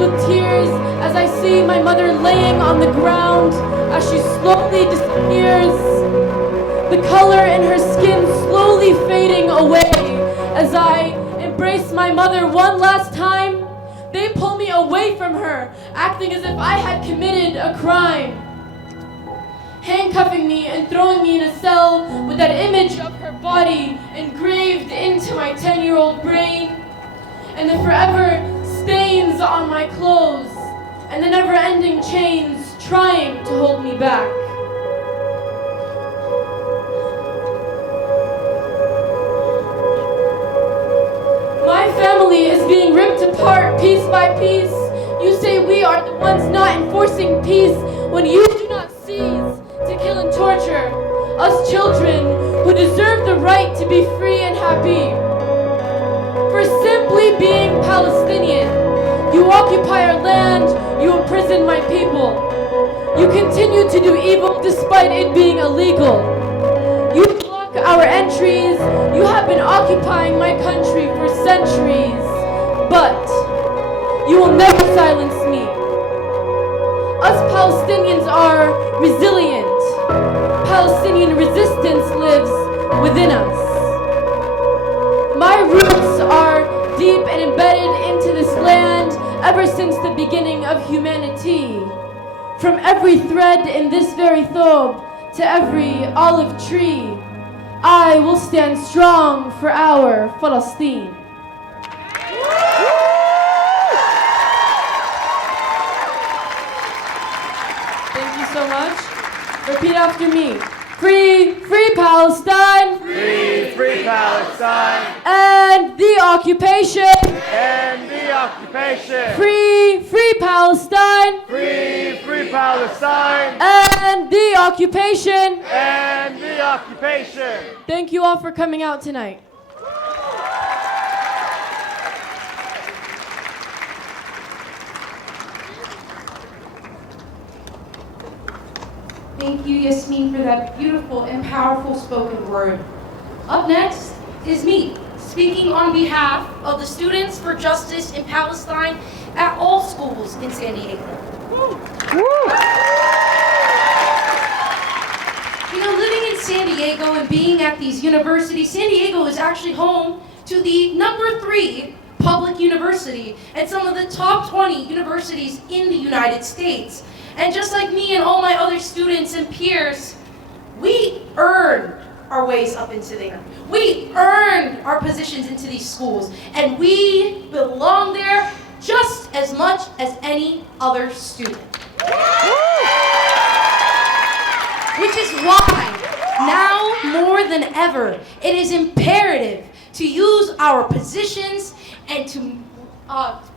with tears as I see my mother laying on the ground as she slowly disappears. The color in her skin slowly fading away as I embrace my mother one last time. They pull me away from her, acting as if I had committed a crime. Handcuffing me and throwing me in a cell with that image of her body engraved into my 10-year-old brain. And the forever stains on my clothes, and the never-ending chains trying to hold me back. My family is being ripped apart piece by piece. You say we are the ones not enforcing peace when you do not cease to kill and torture us children who deserve the right to be free and happy. For simply being Palestinian, you occupy our land, you imprison my people. You continue to do evil despite it being illegal. You block our entries, you have been occupying my country for centuries, but you will never silence me. Us Palestinians are resilient. Palestinian resistance lives within us. My roots are deep and embedded into this land ever since the beginning of humanity. From every thread in this very thobe to every olive tree, I will stand strong for our Palestine. Thank you so much. Repeat after me. Free, free Palestine. Free, free Palestine. And the occupation. And the occupation. Free, free Palestine. Free, free Palestine. And the occupation. And the occupation. Thank you all for coming out tonight. Thank you, Yasmin, for that beautiful and powerful spoken word. Up next is me, speaking on behalf of the Students for Justice in Palestine at all schools in San Diego. You know, living in San Diego and being at these universities, San Diego is actually home to the #3 public university and some of the top 20 universities in the United States. And just like me and all my other students and peers, we earned our ways up into there. We earned our positions into these schools, and we belong there just as much as any other student. Which is why, now more than ever, it is imperative to use our positions and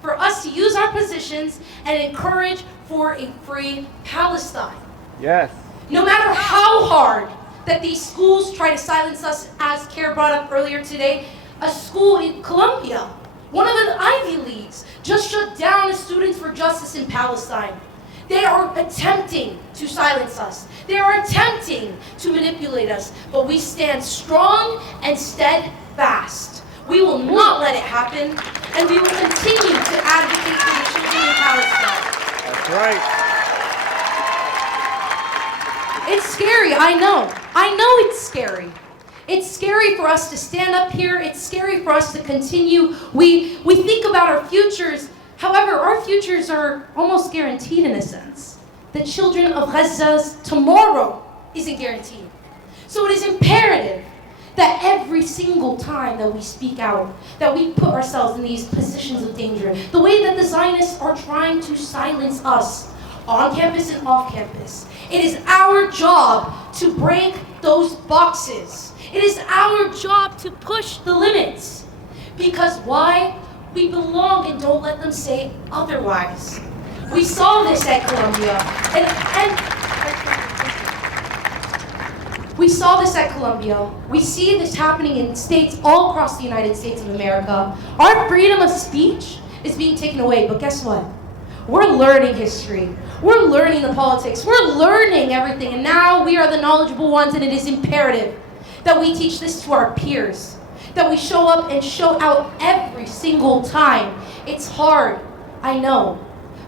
for us to use our positions and encourage for a free Palestine. Yes. No matter how hard that these schools try to silence us, as Kara brought up earlier today, a school in Columbia, one of the Ivy Leagues, just shut down the Students for Justice in Palestine. They are attempting to silence us. They are attempting to manipulate us, but we stand strong and steadfast. We will not let it happen, and we will continue to advocate for the children in Palestine. That's right. It's scary, I know. I know it's scary. It's scary for us to stand up here. It's scary for us to continue. We think about our futures. However, our futures are almost guaranteed in a sense. The children of Gaza's tomorrow isn't guaranteed. So it is imperative that every single time that we speak out, that we put ourselves in these positions of danger, the way that the Zionists are trying to silence us on campus and off campus, it is our job to break those boxes. It is our job to push the limits. Because why? We belong, and don't let them say otherwise. We saw this at Columbia, we saw this at Columbia. We see this happening in states all across the United States of America. Our freedom of speech is being taken away, but guess what? We're learning history. We're learning the politics. We're learning everything, and now we are the knowledgeable ones, and it is imperative that we teach this to our peers, that we show up and show out every single time. It's hard, I know,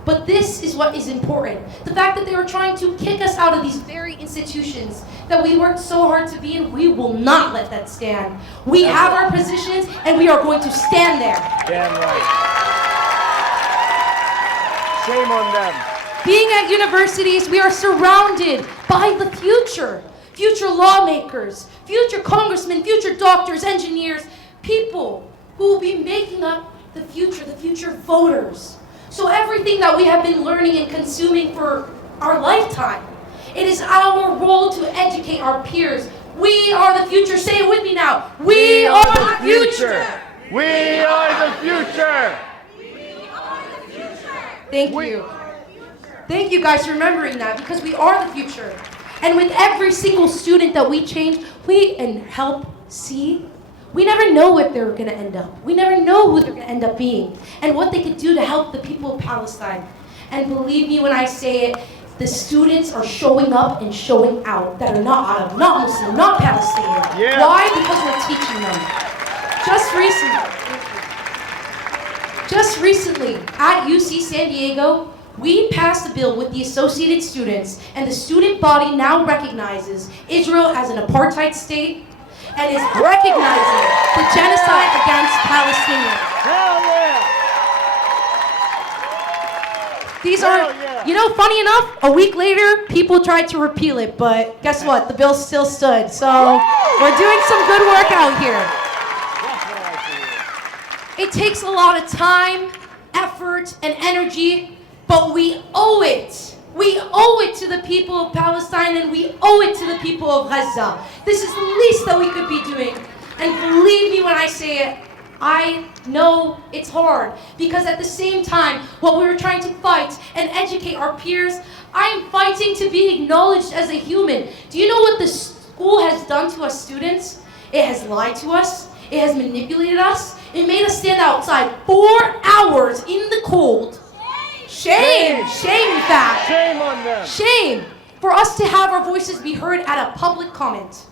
But this is what is important. The fact that they were trying to kick us out of these very institutions that we worked so hard to be in, we will not let that stand. We have our positions and we are going to stand there. Damn right. Shame on them. Being at universities, we are surrounded by the future. Future lawmakers, future congressmen, future doctors, engineers, people who will be making up the future voters. So everything that we have been learning and consuming for our lifetime, it is our role to educate our peers. We are the future. Say it with me now. We are the future. We are the future. Thank you. Thank you guys for remembering that, because we are the future. And with every single student that we change, and help see, we never know what they're going to end up. We never know who they're going to end up being and what they could do to help the people of Palestine. And believe me when I say it, the students are showing up and showing out that are not Arab, not Muslim, not Palestinian. Yeah. Why? Because we're teaching them. Just recently, at UC San Diego, we passed a bill with the Associated Students, and the student body now recognizes Israel as an apartheid state and is recognizing the genocide against Palestinians. Hell yeah. These are, funny enough, a week later, people tried to repeal it, but guess what? The bill still stood. So we're doing some good work out here. It takes a lot of time, effort, and energy, but we owe it. We owe it to the people of Palestine, and we owe it to the people of Gaza. This is the least that we could be doing. And believe me when I say it, I know it's hard, because at the same time, while we were trying to fight and educate our peers, I am fighting to be acknowledged as a human. Do you know what the school has done to us students? It has lied to us. It has manipulated us. It made us stand outside 4 hours in the cold. Shame, in fact. Shame on them. Shame for us to have our voices be heard at a public comment.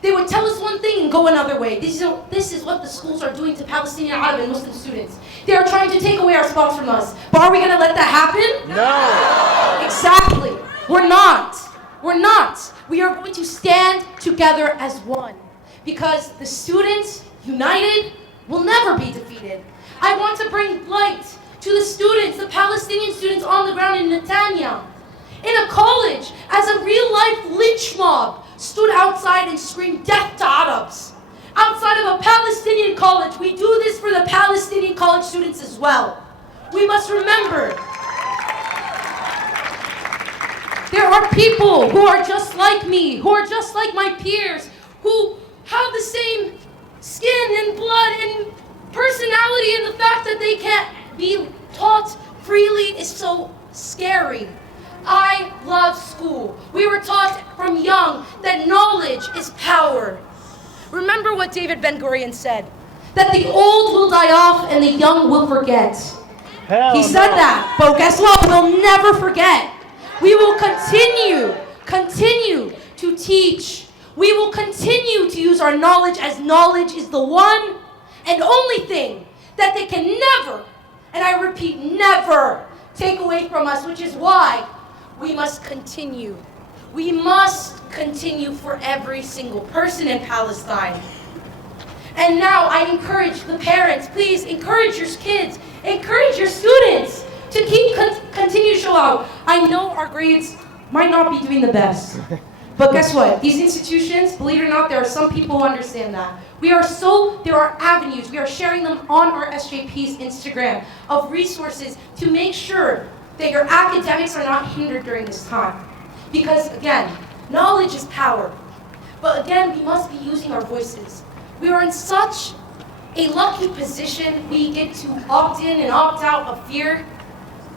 They would tell us one thing and go another way. This is what the schools are doing to Palestinian, Arab, and Muslim students. They are trying to take away our spots from us. But are we going to let that happen? No. Exactly. We're not. We're not. We are going to stand together as one. Because the students, united, will never be defeated. I want to bring light to the students, the Palestinian students on the ground in Netanya. In a college, as a real-life lynch mob stood outside and screamed death to Arabs. Outside of a Palestinian college, we do this for the Palestinian college students as well. We must remember, there are people who are just like me, who are just like my peers, who have the same skin and blood and personality, and the fact that they can't be taught freely is so scary. I love school. We were taught from young that knowledge is power. Remember what David Ben-Gurion said, that the old will die off and the young will forget. He said that, but guess what? We'll never forget. We will continue to teach. We will continue to use our knowledge, as knowledge is the one and only thing that they can never, and I repeat, never take away from us, which is why we must continue. We must continue for every single person in Palestine. And now I encourage the parents, please encourage your kids, encourage your students to continue to show out. I know our grades might not be doing the best, but guess what? These institutions, believe it or not, there are some people who understand that. There are avenues, we are sharing them on our SJP's Instagram of resources to make sure that your academics are not hindered during this time. Because again, knowledge is power. But again, we must be using our voices. We are in such a lucky position. We get to opt in and opt out of fear,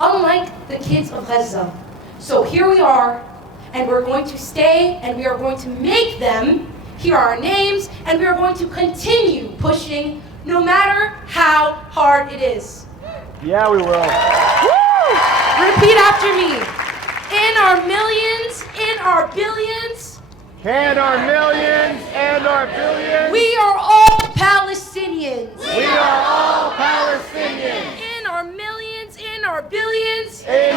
unlike the kids of Gaza. So here we are, and we're going to stay, and we are going to make them hear our names, and we are going to continue pushing no matter how hard it is. Yeah, we will. Repeat after me. In our millions, in our billions, Can our millions and our billions, we are all Palestinians. we are all Palestinians. In our millions, in our billions, In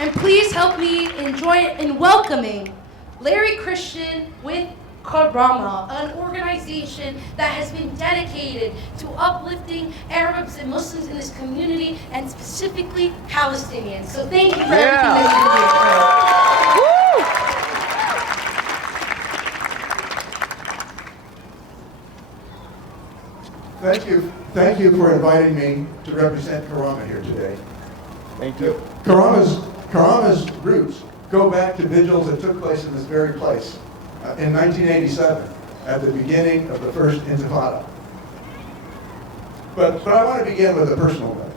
And please help me in welcoming Larry Christian with Karama, an organization that has been dedicated to uplifting Arabs and Muslims in this community, and specifically Palestinians. So thank you for everything that you do. Thank you for inviting me to represent Karama here today. Thank you. Karama's roots go back to vigils that took place in this very place in 1987 at the beginning of the first Intifada. But I want to begin with a personal note.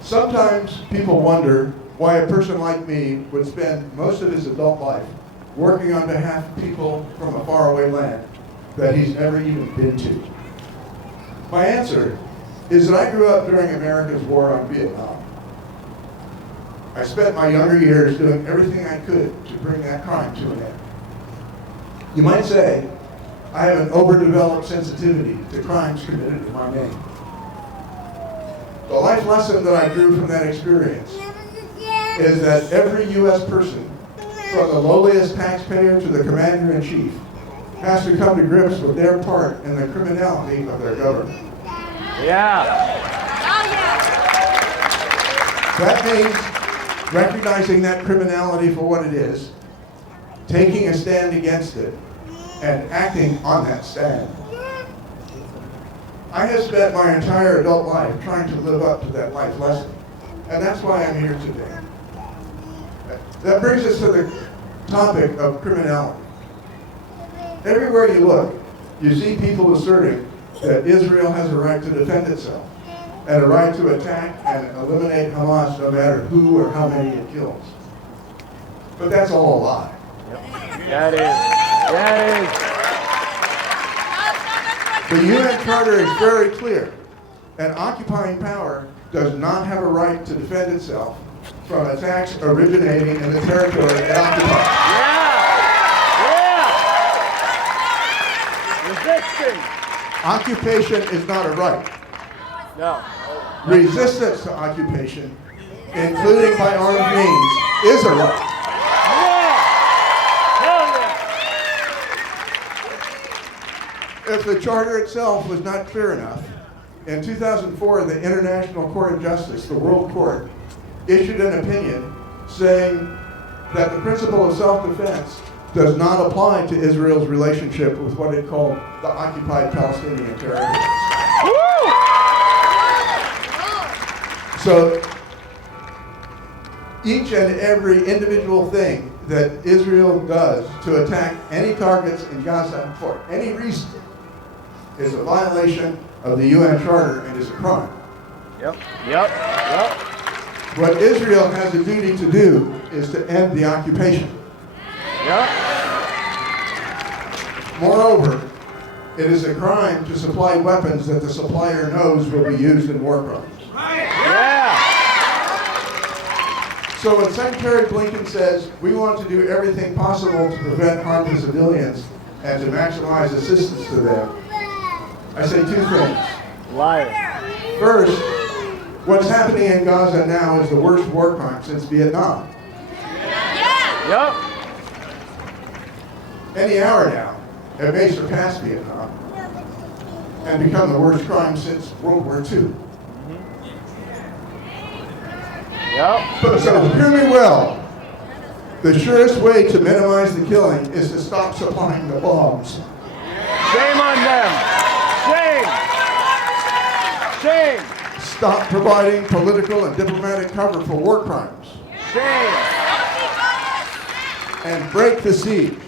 Sometimes people wonder why a person like me would spend most of his adult life working on behalf of people from a faraway land that he's never even been to. My answer is that I grew up during America's war on Vietnam. I spent my younger years doing everything I could to bring that crime to an end. You might say I have an overdeveloped sensitivity to crimes committed in my name. The life lesson that I drew from that experience is that every U.S. person, from the lowliest taxpayer to the commander-in-chief, has to come to grips with their part in the criminality of their government. Yeah. That means recognizing that criminality for what it is, taking a stand against it, and acting on that stand. I have spent my entire adult life trying to live up to that life lesson, and that's why I'm here today. That brings us to the topic of criminality. Everywhere you look, you see people asserting that Israel has a right to defend itself and a right to attack and eliminate Hamas no matter who or how many it kills. But that's all a lie. That is. The UN Charter is very clear. An occupying power does not have a right to defend itself from attacks originating in the territory it occupies. Resisting. Occupation is not a right. No. Resistance to occupation, including by armed means, is a right. If the Charter itself was not clear enough, in 2004, the International Court of Justice, the World Court, issued an opinion saying that the principle of self-defense does not apply to Israel's relationship with what it called the occupied Palestinian territories. So each and every individual thing that Israel does to attack any targets in Gaza for any reason is a violation of the UN Charter and is a crime. Yep. What Israel has a duty to do is to end the occupation. Moreover, it is a crime to supply weapons that the supplier knows will be used in war crimes. So when Secretary Blinken says we want to do everything possible to prevent harm to civilians and to maximize assistance to them, I say two things. Liar. First, what's happening in Gaza now is the worst war crime since Vietnam. Yep. Any hour now, it may surpass Vietnam and become the worst crime since World War II. So hear me well. The surest way to minimize the killing is to stop supplying the bombs. Shame on them. Shame. Stop providing political and diplomatic cover for war crimes. Shame. And break the siege.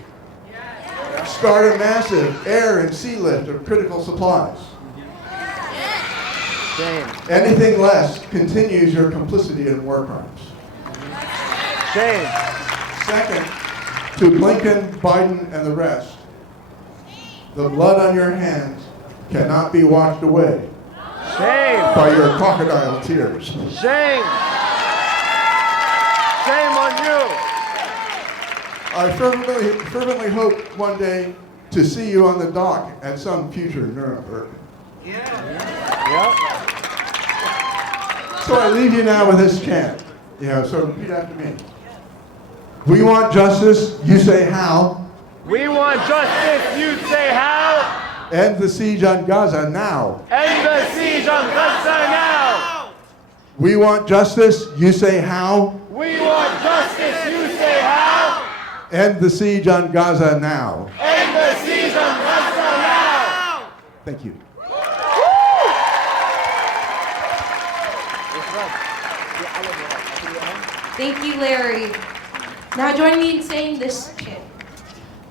Start a massive air and sea lift of critical supplies. Shame. Anything less continues your complicity in war crimes. Shame. Second, to Blinken, Biden, and the rest, the blood on your hands cannot be washed away by your crocodile tears. Shame. Shame on you. I fervently hope one day to see you on the dock at some future Nuremberg. So I leave you now with this chant. So repeat after me. We want justice, you say how. We want justice, you say how. End the siege on Gaza now. End the siege on Gaza now. We want justice, you say how. We want justice, you say how. End the siege on Gaza now. End the siege on Gaza now. Thank you. Thank you, Larry. Now join me in saying this chant.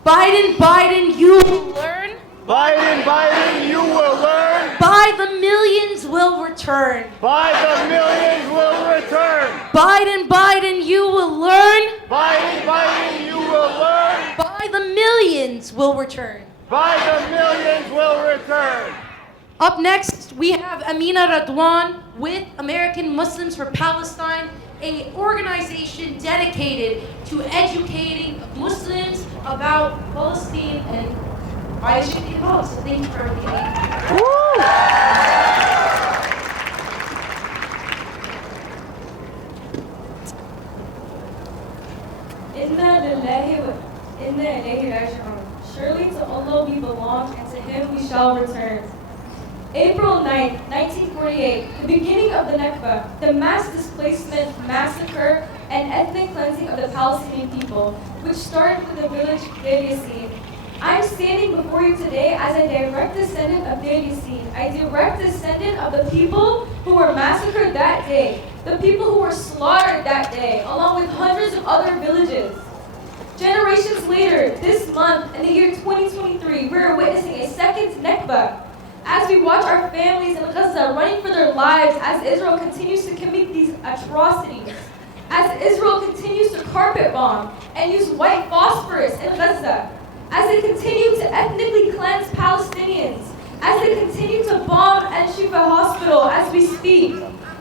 Biden, Biden, you will learn. Biden, Biden, you will learn. By the millions will return. By the millions will return. Biden, Biden, you will learn. Biden, Biden, you will learn. By the millions will return. By the millions will return. Up next, we have Amina Radwan with American Muslims for Palestine, an organization dedicated to educating Muslims about Palestine and why it should be involved. So thank you for everything. Inna lillahi wa inna ilayhi raji'un. Surely to Allah we belong, and to Him we shall return. April 9, 1948, the beginning of the Nakba, the mass displacement, massacre, and ethnic cleansing of the Palestinian people, which started with the village Deir Yassin. I'm standing before you today as a direct descendant of Deir Yassin, a direct descendant of the people who were massacred that day, the people who were slaughtered that day, along with hundreds of other villages. Generations later, this month, in the year 2023, we are witnessing a second Nakba, as we watch our families in Gaza running for their lives as Israel continues to commit these atrocities, as Israel continues to carpet bomb and use white phosphorus in Gaza, as they continue to ethnically cleanse Palestinians, as they continue to bomb Al-Shifa Hospital as we speak.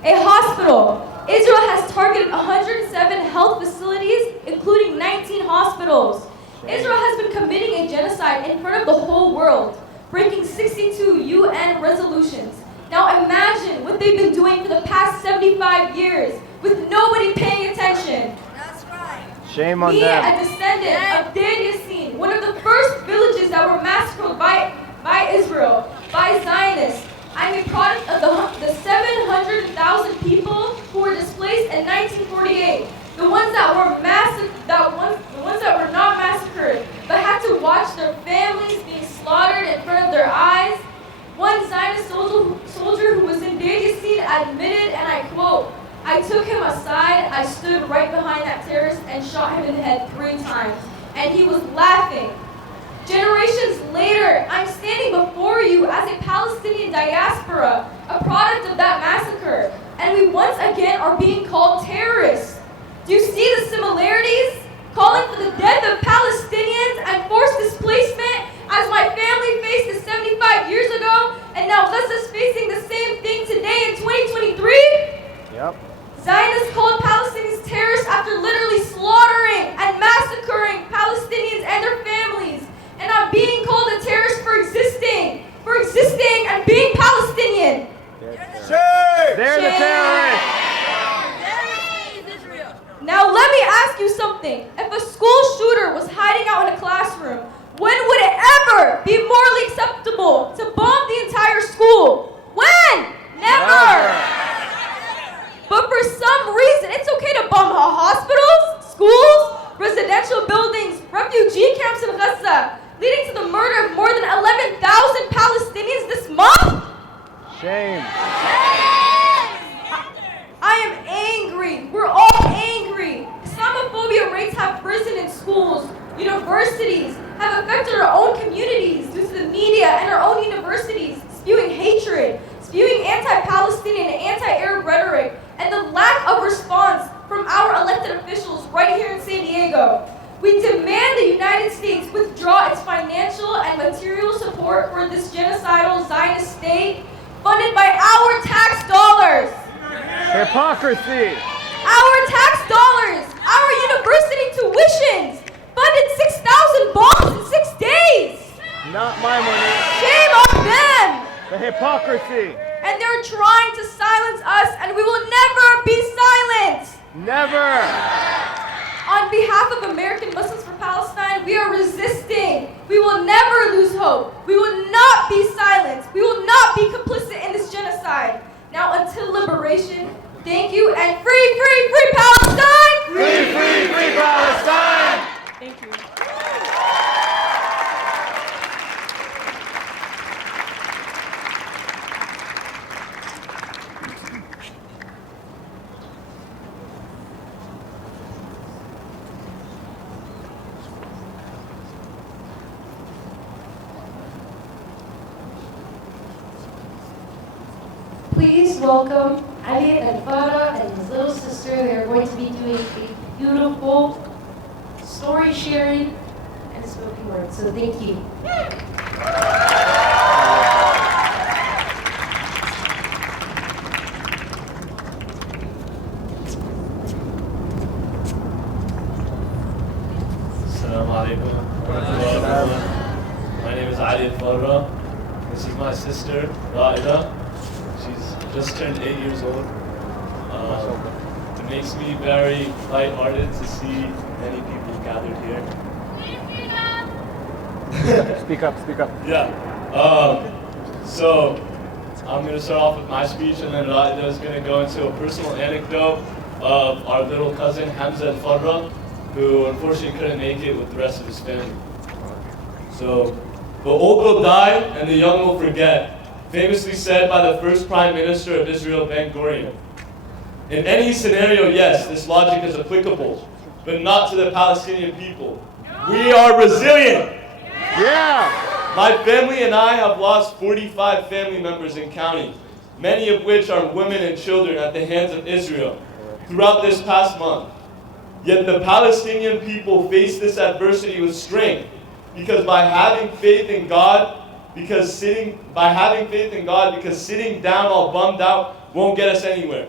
A hospital. Israel has targeted 107 health facilities, including 19 hospitals. Israel has been committing a genocide in front of the whole world, breaking 62 UN resolutions. Now imagine what they've been doing for the past 75 years with nobody paying attention. That's right. Shame on Me, them. a descendant of Deir Yassin, one of the first villages that were massacred by Israel, by Zionists. I'm a product of the 700,000 people who were displaced in 1948. The ones that were the ones that were not massacred, but had to watch their families being slaughtered in front of their eyes. One Zionist soldier who was in Deir Yassin admitted, and I quote, "I took him aside, I stood right behind that terrorist and shot him in the head 3 times. And he was laughing." Generations later, I'm standing before you as a Palestinian diaspora, a product of that massacre, and we once again are being called terrorists. Do you see the similarities? Calling for the death of Palestinians and forced displacement as my family faced this 75 years ago, and now Gaza's facing the same thing today in 2023? Yep. Zionists called Palestinians terrorists after literally slaughtering and massacring Palestinians and their families. And I'm being called a terrorist for existing and being Palestinian. They're the terrorists. Now let me ask you something. If a school shooter was hiding out in a classroom, when would it ever be morally acceptable to bomb the entire school? When? Never. But for some reason, it's okay to bomb hospitals, schools, residential buildings, refugee camps in Gaza, leading to the murder of more than 11,000 Palestinians this month? Shame. I am angry. We're all angry. Islamophobia rates have risen in schools, universities, have affected our own communities due to the media and our own universities, spewing hatred, spewing anti-Palestinian and anti-Arab rhetoric, and the lack of response from our elected officials right here in San Diego. We demand the United States withdraw its financial and material support for this genocidal Zionist state funded by our tax dollars. Hypocrisy. Our tax dollars, our university tuitions funded 6,000 bombs in 6 days. Not my money. Shame on them. The hypocrisy. And they're trying to silence us, and we will never be silenced. Never. On On behalf of American Muslims for Palestine, we are resisting. We will never lose hope. We will not be silenced. We will not be complicit in this genocide. Now, until liberation, thank you, and free, free, free Palestine! Free, free, free Palestine! Thank you. Please welcome Ali and Farah and his little sister. They are going to be doing a beautiful story sharing and spoken word. So thank you. Assalamu alaikum. My name is Ali Farah. This is my sister, Raida. She's just turned 8 years old. It makes me very lighthearted to see many people gathered here. Speak up, speak up. Yeah. So I'm going to start off with my speech, and then Raida is going to go into a personal anecdote of our little cousin Hamza al-Farra, who unfortunately couldn't make it with the rest of his family. So, the old will die and the young will forget, famously said by the first Prime Minister of Israel, Ben Gurion. In any scenario, yes, this logic is applicable, but not to the Palestinian people. We are resilient. Yeah! My family and I have lost 45 family members and counting, many of which are women and children at the hands of Israel throughout this past month. Yet the Palestinian people face this adversity with strength, because by having faith in God, because sitting down all bummed out won't get us anywhere.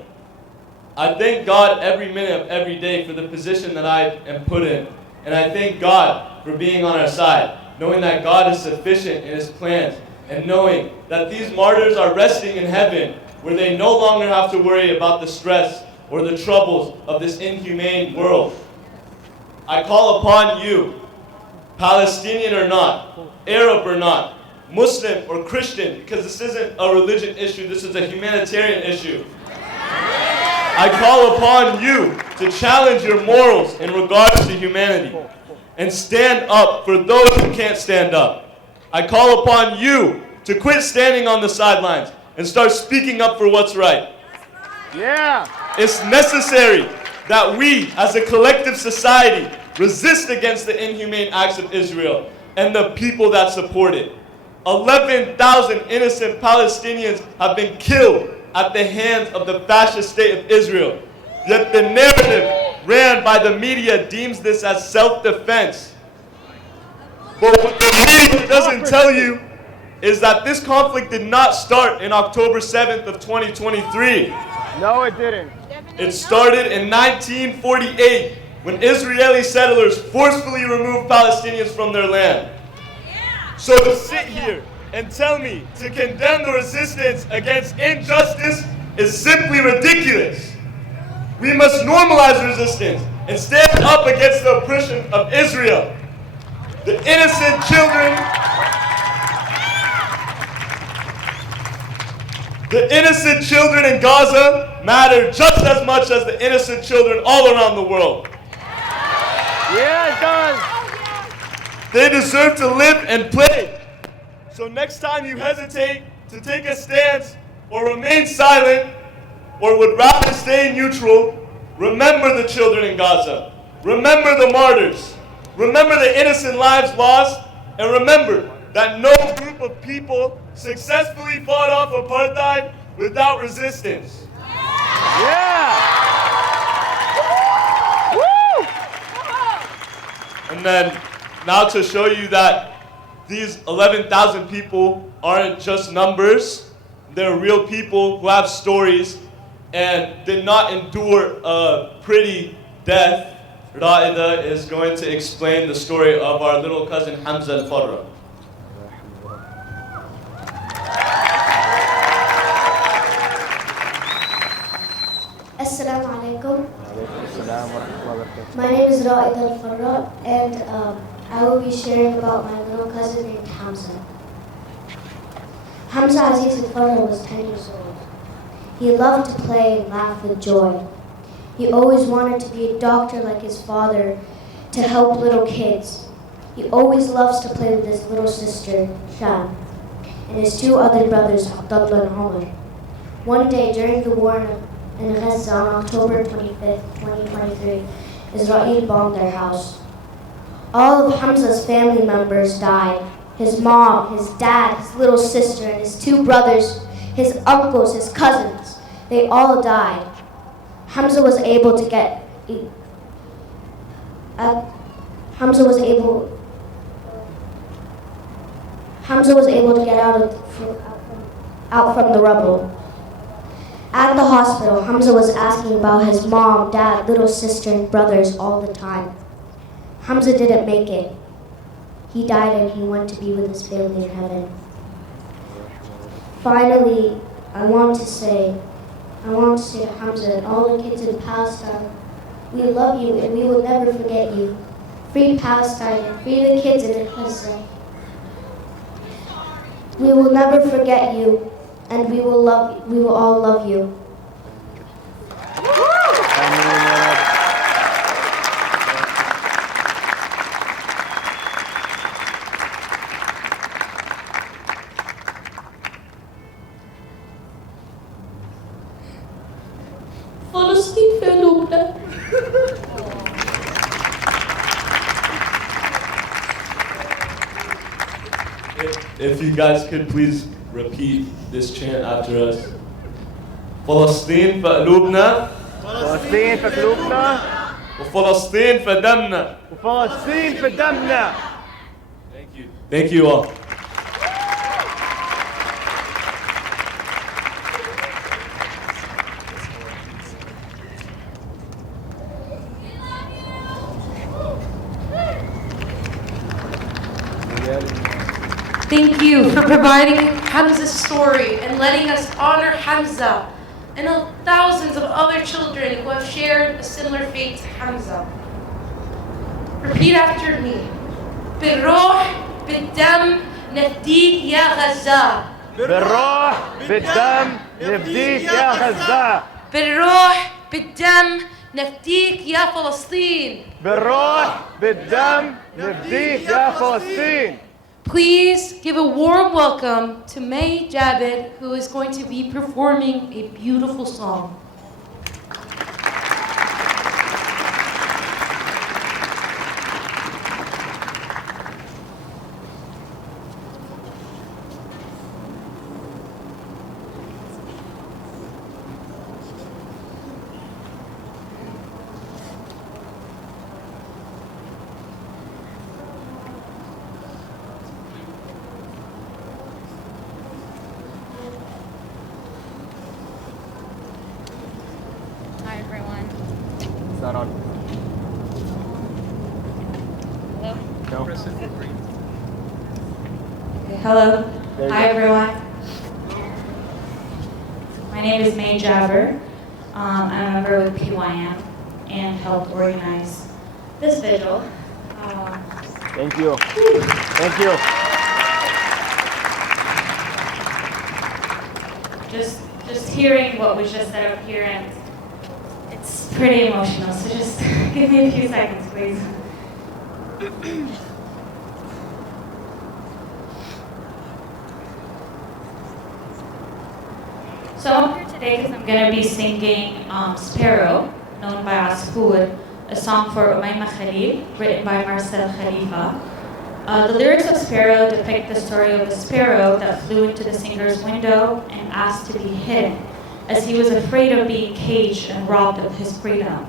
I thank God every minute of every day for the position that I am put in, and I thank God for being on our side, knowing that God is sufficient in His plans, and knowing that these martyrs are resting in heaven, where they no longer have to worry about the stress or the troubles of this inhumane world. I call upon you, Palestinian or not, Arab or not, Muslim or Christian, because this isn't a religion issue, this is a humanitarian issue. I call upon you to challenge your morals in regards to humanity and stand up for those who can't stand up. I call upon you to quit standing on the sidelines and start speaking up for what's right. Yeah! It's necessary that we, as a collective society, resist against the inhumane acts of Israel and the people that support it. 11,000 innocent Palestinians have been killed at the hands of the fascist state of Israel. Yet the narrative ran by the media deems this as self-defense. But what the media doesn't tell you is that this conflict did not start in October 7th of 2023. No, it didn't. It started in 1948 when Israeli settlers forcefully removed Palestinians from their land. So to sit here and tell me to condemn the resistance against injustice is simply ridiculous. We must normalize resistance and stand up against the oppression of Israel. The innocent children in Gaza matter just as much as the innocent children all around the world. Yeah, it does. They deserve to live and play. So next time you hesitate to take a stance or remain silent or would rather stay neutral, remember the children in Gaza. Remember the martyrs. Remember the innocent lives lost. And remember that no group of people successfully fought off apartheid without resistance. Yeah! Woo! And then, now to show you that these 11,000 people aren't just numbers, they're real people who have stories and did not endure a pretty death. Raida is going to explain the story of our little cousin Hamza al-Farra. Assalamu alaikum. My name is Ra'id Al-Farra, and I will be sharing about my little cousin named Hamza. Hamza Aziz Al-Farra was 10 years old. He loved to play and laugh with joy. He always wanted to be a doctor like his father to help little kids. He always loves to play with his little sister, Sham, and his two other brothers, Abdullah and Omar. One day during the war in Gaza on October 25th, 2023, Israel bombed their house. All of Hamza's family members died. His mom, his dad, his little sister, and his two brothers, his uncles, his cousins, they all died. Hamza was able to get out from the rubble. At the hospital, Hamza was asking about his mom, dad, little sister, and brothers all the time. Hamza didn't make it. He died and he went to be with his family in heaven. Finally, I want to say to Hamza and all the kids in Palestine, we love you and we will never forget you. Free Palestine and free the kids in Gaza. We will never forget you, and we will all love you. فلسطين في قلوبنا. If you guys could please repeat this chant after us. فلسطين في قلوبنا. فلسطين في قلوبنا. وفلسطين في دمنا. وفلسطين في دمنا. Thank you. Thank you all. Thank you for providing Hamza's story and letting us honor Hamza and thousands of other children who have shared a similar fate to Hamza. Repeat after me. بالروح بالدم نفديك يا غزة. بالروح بالدم نفديك يا غزة. بالروح بالدم نفديك يا فلسطين. بالروح بالدم نفديك يا فلسطين. Please give a warm welcome to May Jabed, who is going to be performing a beautiful song. Hi everyone. Is that on? Hello? No. Okay, hello. There you Hi go. everyone. My name is May Jabber. I'm a member with PYM and helped organize this vigil. Thank you. Thank you. Just hearing what was just said up here, and it's pretty emotional, so just give me a few seconds, please. So I'm here today because I'm going to be singing Sparrow, known by us Hood, a song for Umayma Khalil, written by Marcel Khalifa. The lyrics of Sparrow depict the story of a sparrow that flew into the singer's window and asked to be hidden, as he was afraid of being caged and robbed of his freedom.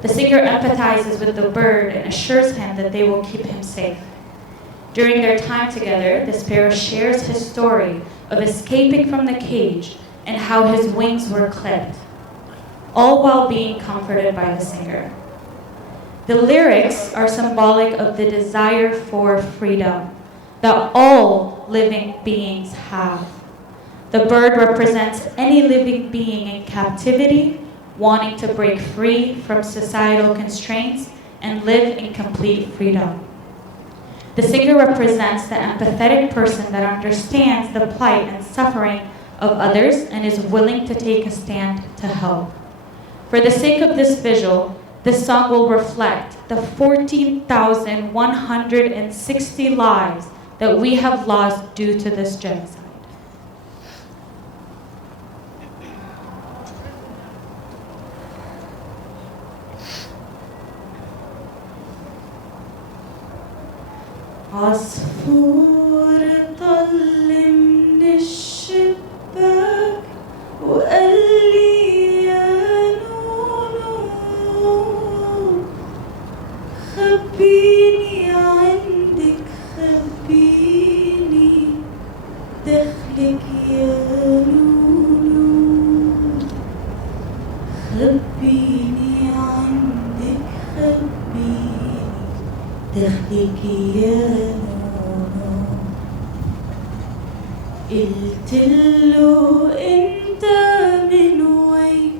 The singer empathizes with the bird and assures him that they will keep him safe. During their time together, the sparrow shares his story of escaping from the cage and how his wings were clipped, all while being comforted by the singer. The lyrics are symbolic of the desire for freedom that all living beings have. The bird represents any living being in captivity wanting to break free from societal constraints and live in complete freedom. The singer represents the empathetic person that understands the plight and suffering of others and is willing to take a stand to help. For the sake of this vigil, this song will reflect the 14,160 lives that we have lost due to this genocide. عصفور طل من الشباك وقال لي يا نونو خبيني عندك خبيني دخلك يا نونو خبيني عندك خبيني دخلك يا نونو قلتله انت من وين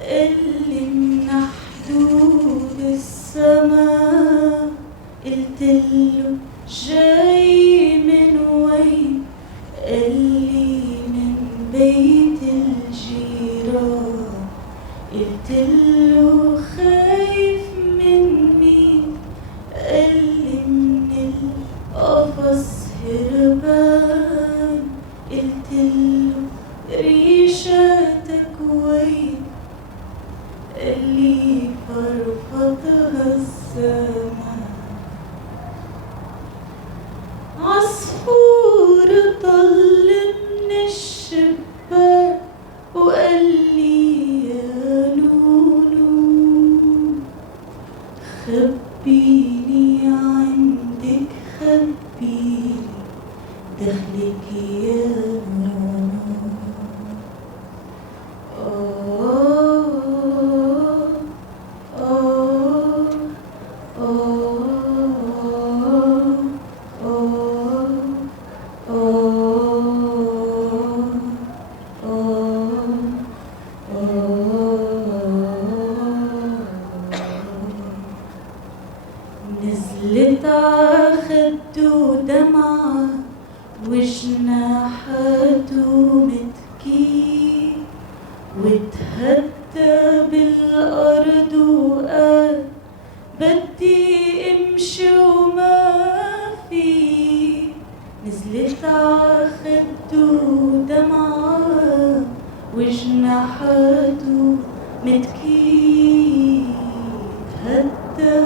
قالي من حدود السما قلتله جاي من وين قالي من بيت الجيران قلتله خايف من مين قالي من القفص هربان قلتله ريشاتك وين قالي فرفضها السما عصفور طل من الشباك وقالي يا نونو خبيني عندك خبيني دخلك يا نونو نزلت عخده دمعة وجناحاته متكي واتهدى بالأرض وقال بدي امشي وما في نزلت عخده دمعة وجناحاته متكي اتهدى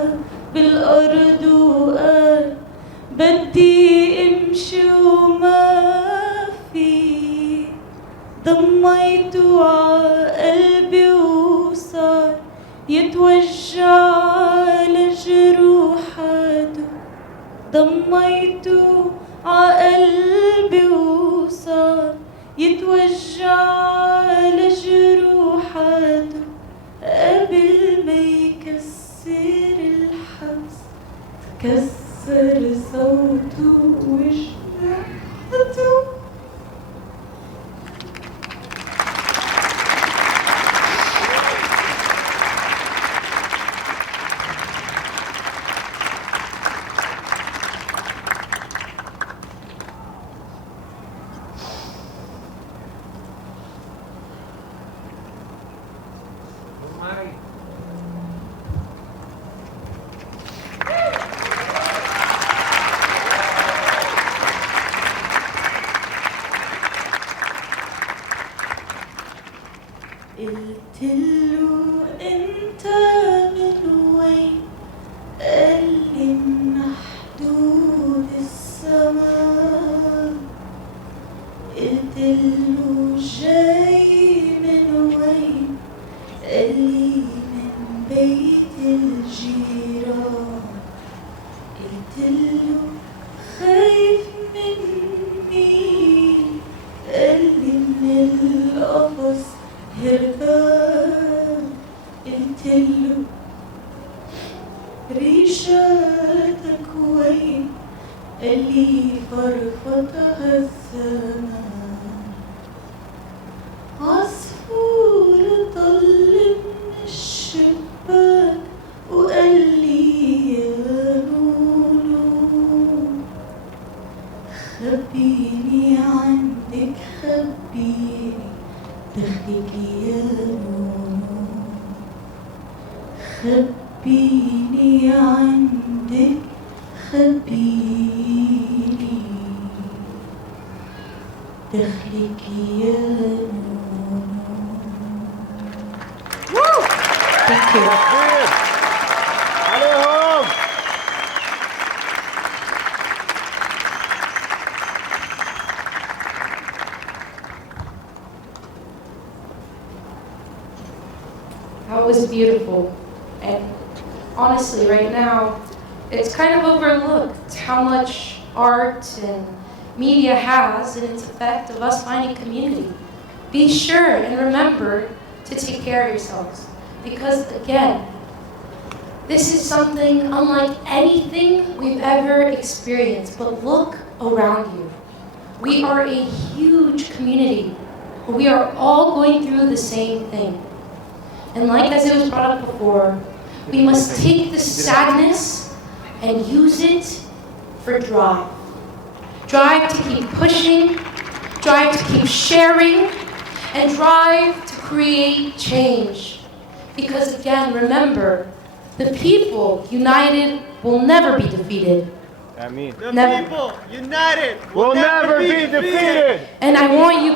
بالأرض وقال بدي امشي وما في ضميته عقلبي وصار يتوجع على جروحاته ضميته عقلبي وصار يتوجع على جروحاته قبل ما يكسر الحبس كسر صوته وجناحته قلتله انت من وين قالي من حدود السما قلتله جاي من وين قالي من بيت الجيران قلتله خايف من مين قالي من القفص هربان قلتله ريشاتك وين قالي فرفضها الزمان عصفور طل خبيني عندك خبيني دخلك يا Thank you. That was beautiful. And honestly, right now, it's kind of overlooked how much art and media has in its effect of us finding community. Be sure and remember to take care of yourselves. Because again, this is something unlike anything we've ever experienced. But look around you. We are a huge community. We are all going through the same thing. And like as it was brought up before, we must take the sadness and use it for drive. Drive to keep pushing, drive to keep sharing, and drive to create change. Because again, remember, the people united will never be defeated. I mean, The people united will never be defeated. And I want you...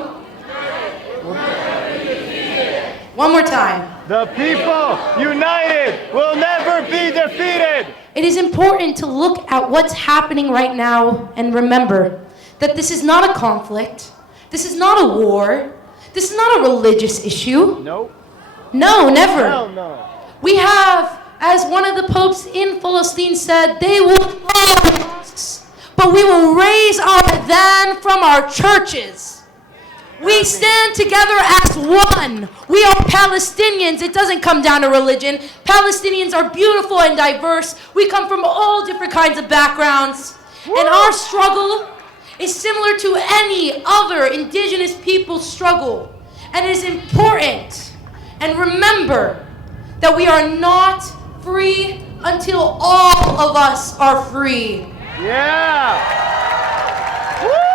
One more time. The people united will never be defeated. It is important to look at what's happening right now and remember that this is not a conflict. This is not a war. This is not a religious issue. Nope. No, never. Hell no. We have, as one of the popes in Palestine said, they will throw mosques, but we will raise our adhan from our churches. We stand together as one. We are Palestinians. It doesn't come down to religion. Palestinians are beautiful and diverse. We come from all different kinds of backgrounds. And our struggle is similar to any other indigenous people's struggle. And it is important. And remember that we are not free until all of us are free. Yeah.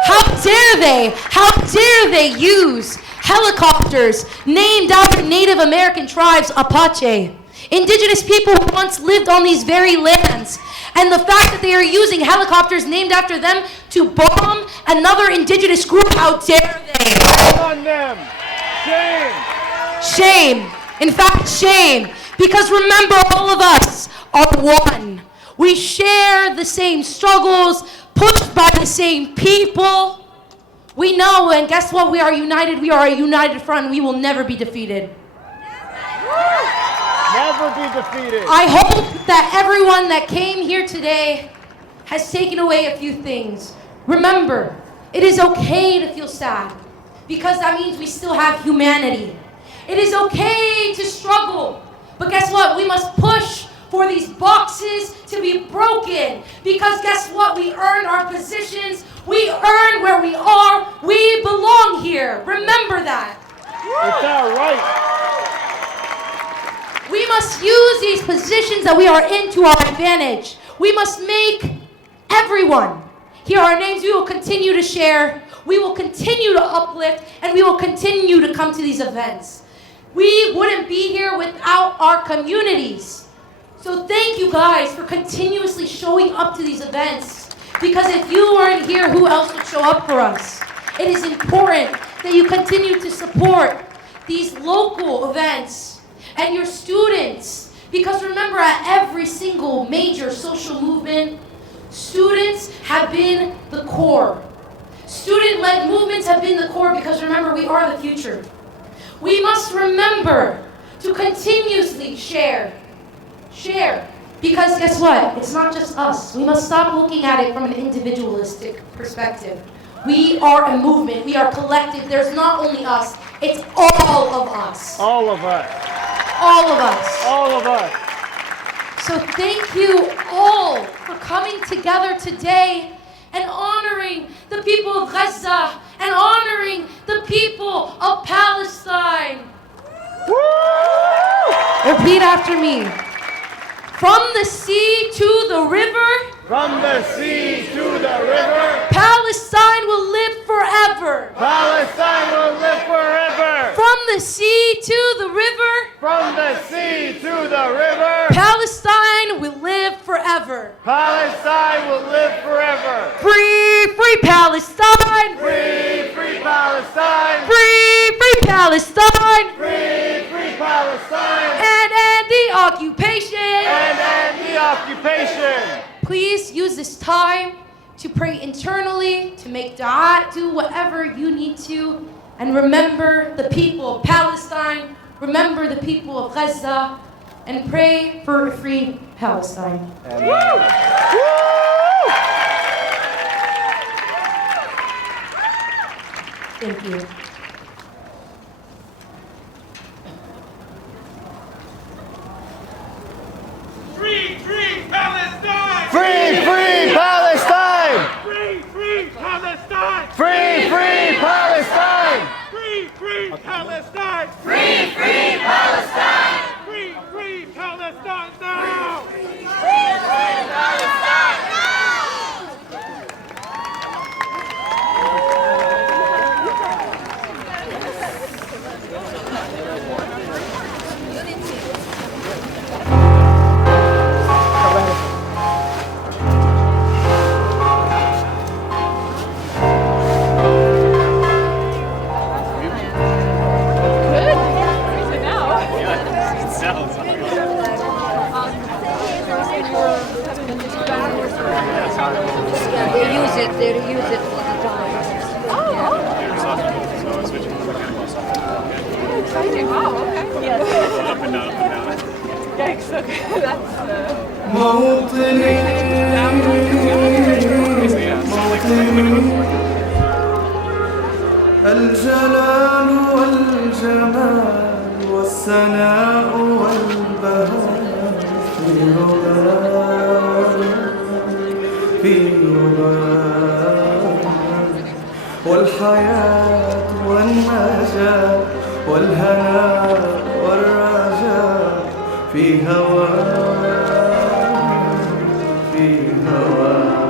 How dare they use helicopters named after Native American tribes, Apache, indigenous people who once lived on these very lands. And the fact that they are using helicopters named after them to bomb another indigenous group, how dare they? Shame on them. Shame. Shame. In fact, shame. Because remember, all of us are one. We share the same struggles, pushed by the same people. We know, and guess what? We are united. We are a united front. We will never be defeated. Never be defeated. I hope that everyone that came here today has taken away a few things. Remember, it is okay to feel sad because that means we still have humanity. It is okay to struggle, but guess what? We must push for these boxes to be broken because guess what? We earn our positions. We earn where we are. We belong here. Remember that. It's our right. We must use these positions that we are in to our advantage. We must make everyone hear our names. We will continue to share. We will continue to uplift. And we will continue to come to these events. We wouldn't be here without our communities. So thank you guys for continuously showing up to these events. Because if you weren't here, who else would show up for us? It is important that you continue to support these local events and your students. Because remember, at every single major social movement, students have been the core. Student-led movements have been the core because remember, we are the future. We must remember to continuously share. Because guess what? It's not just us. We must stop looking at it from an individualistic perspective. We are a movement. We are collective. There's not only us. It's all of us. All of us. All of us. All of us. So thank you all for coming together today and honoring the people of Gaza and honoring the people of Palestine. Woo! Repeat after me. From the sea to the river. From the sea to the river. Palestine will live forever. Palestine will live forever. From the sea to the river. From the sea to the river. Palestine Palestine will live forever. Free, free Palestine! Free, free Palestine. Free, free Palestine! Free, free Palestine. And end the occupation! And end the occupation. Please use this time to pray internally, to make dua, do whatever you need to, and remember the people of Palestine, remember the people of Gaza, and pray for a free Palestine. Thank you. Free, free Palestine. Free, free Palestine. Free, free Palestine. Free, free Palestine. Free, free Palestine. Free, free Palestine. Free, free Palestine now. Free, free Palestine now. They use it all the time. Exciting. Wow, okay. Yes. Up and down, up and down. Yikes, okay. That's الجلال والجمال والثناء والبهاء في رضاك في رضاك والحياة والنجاة والهناء والرجاء في هواك في هواك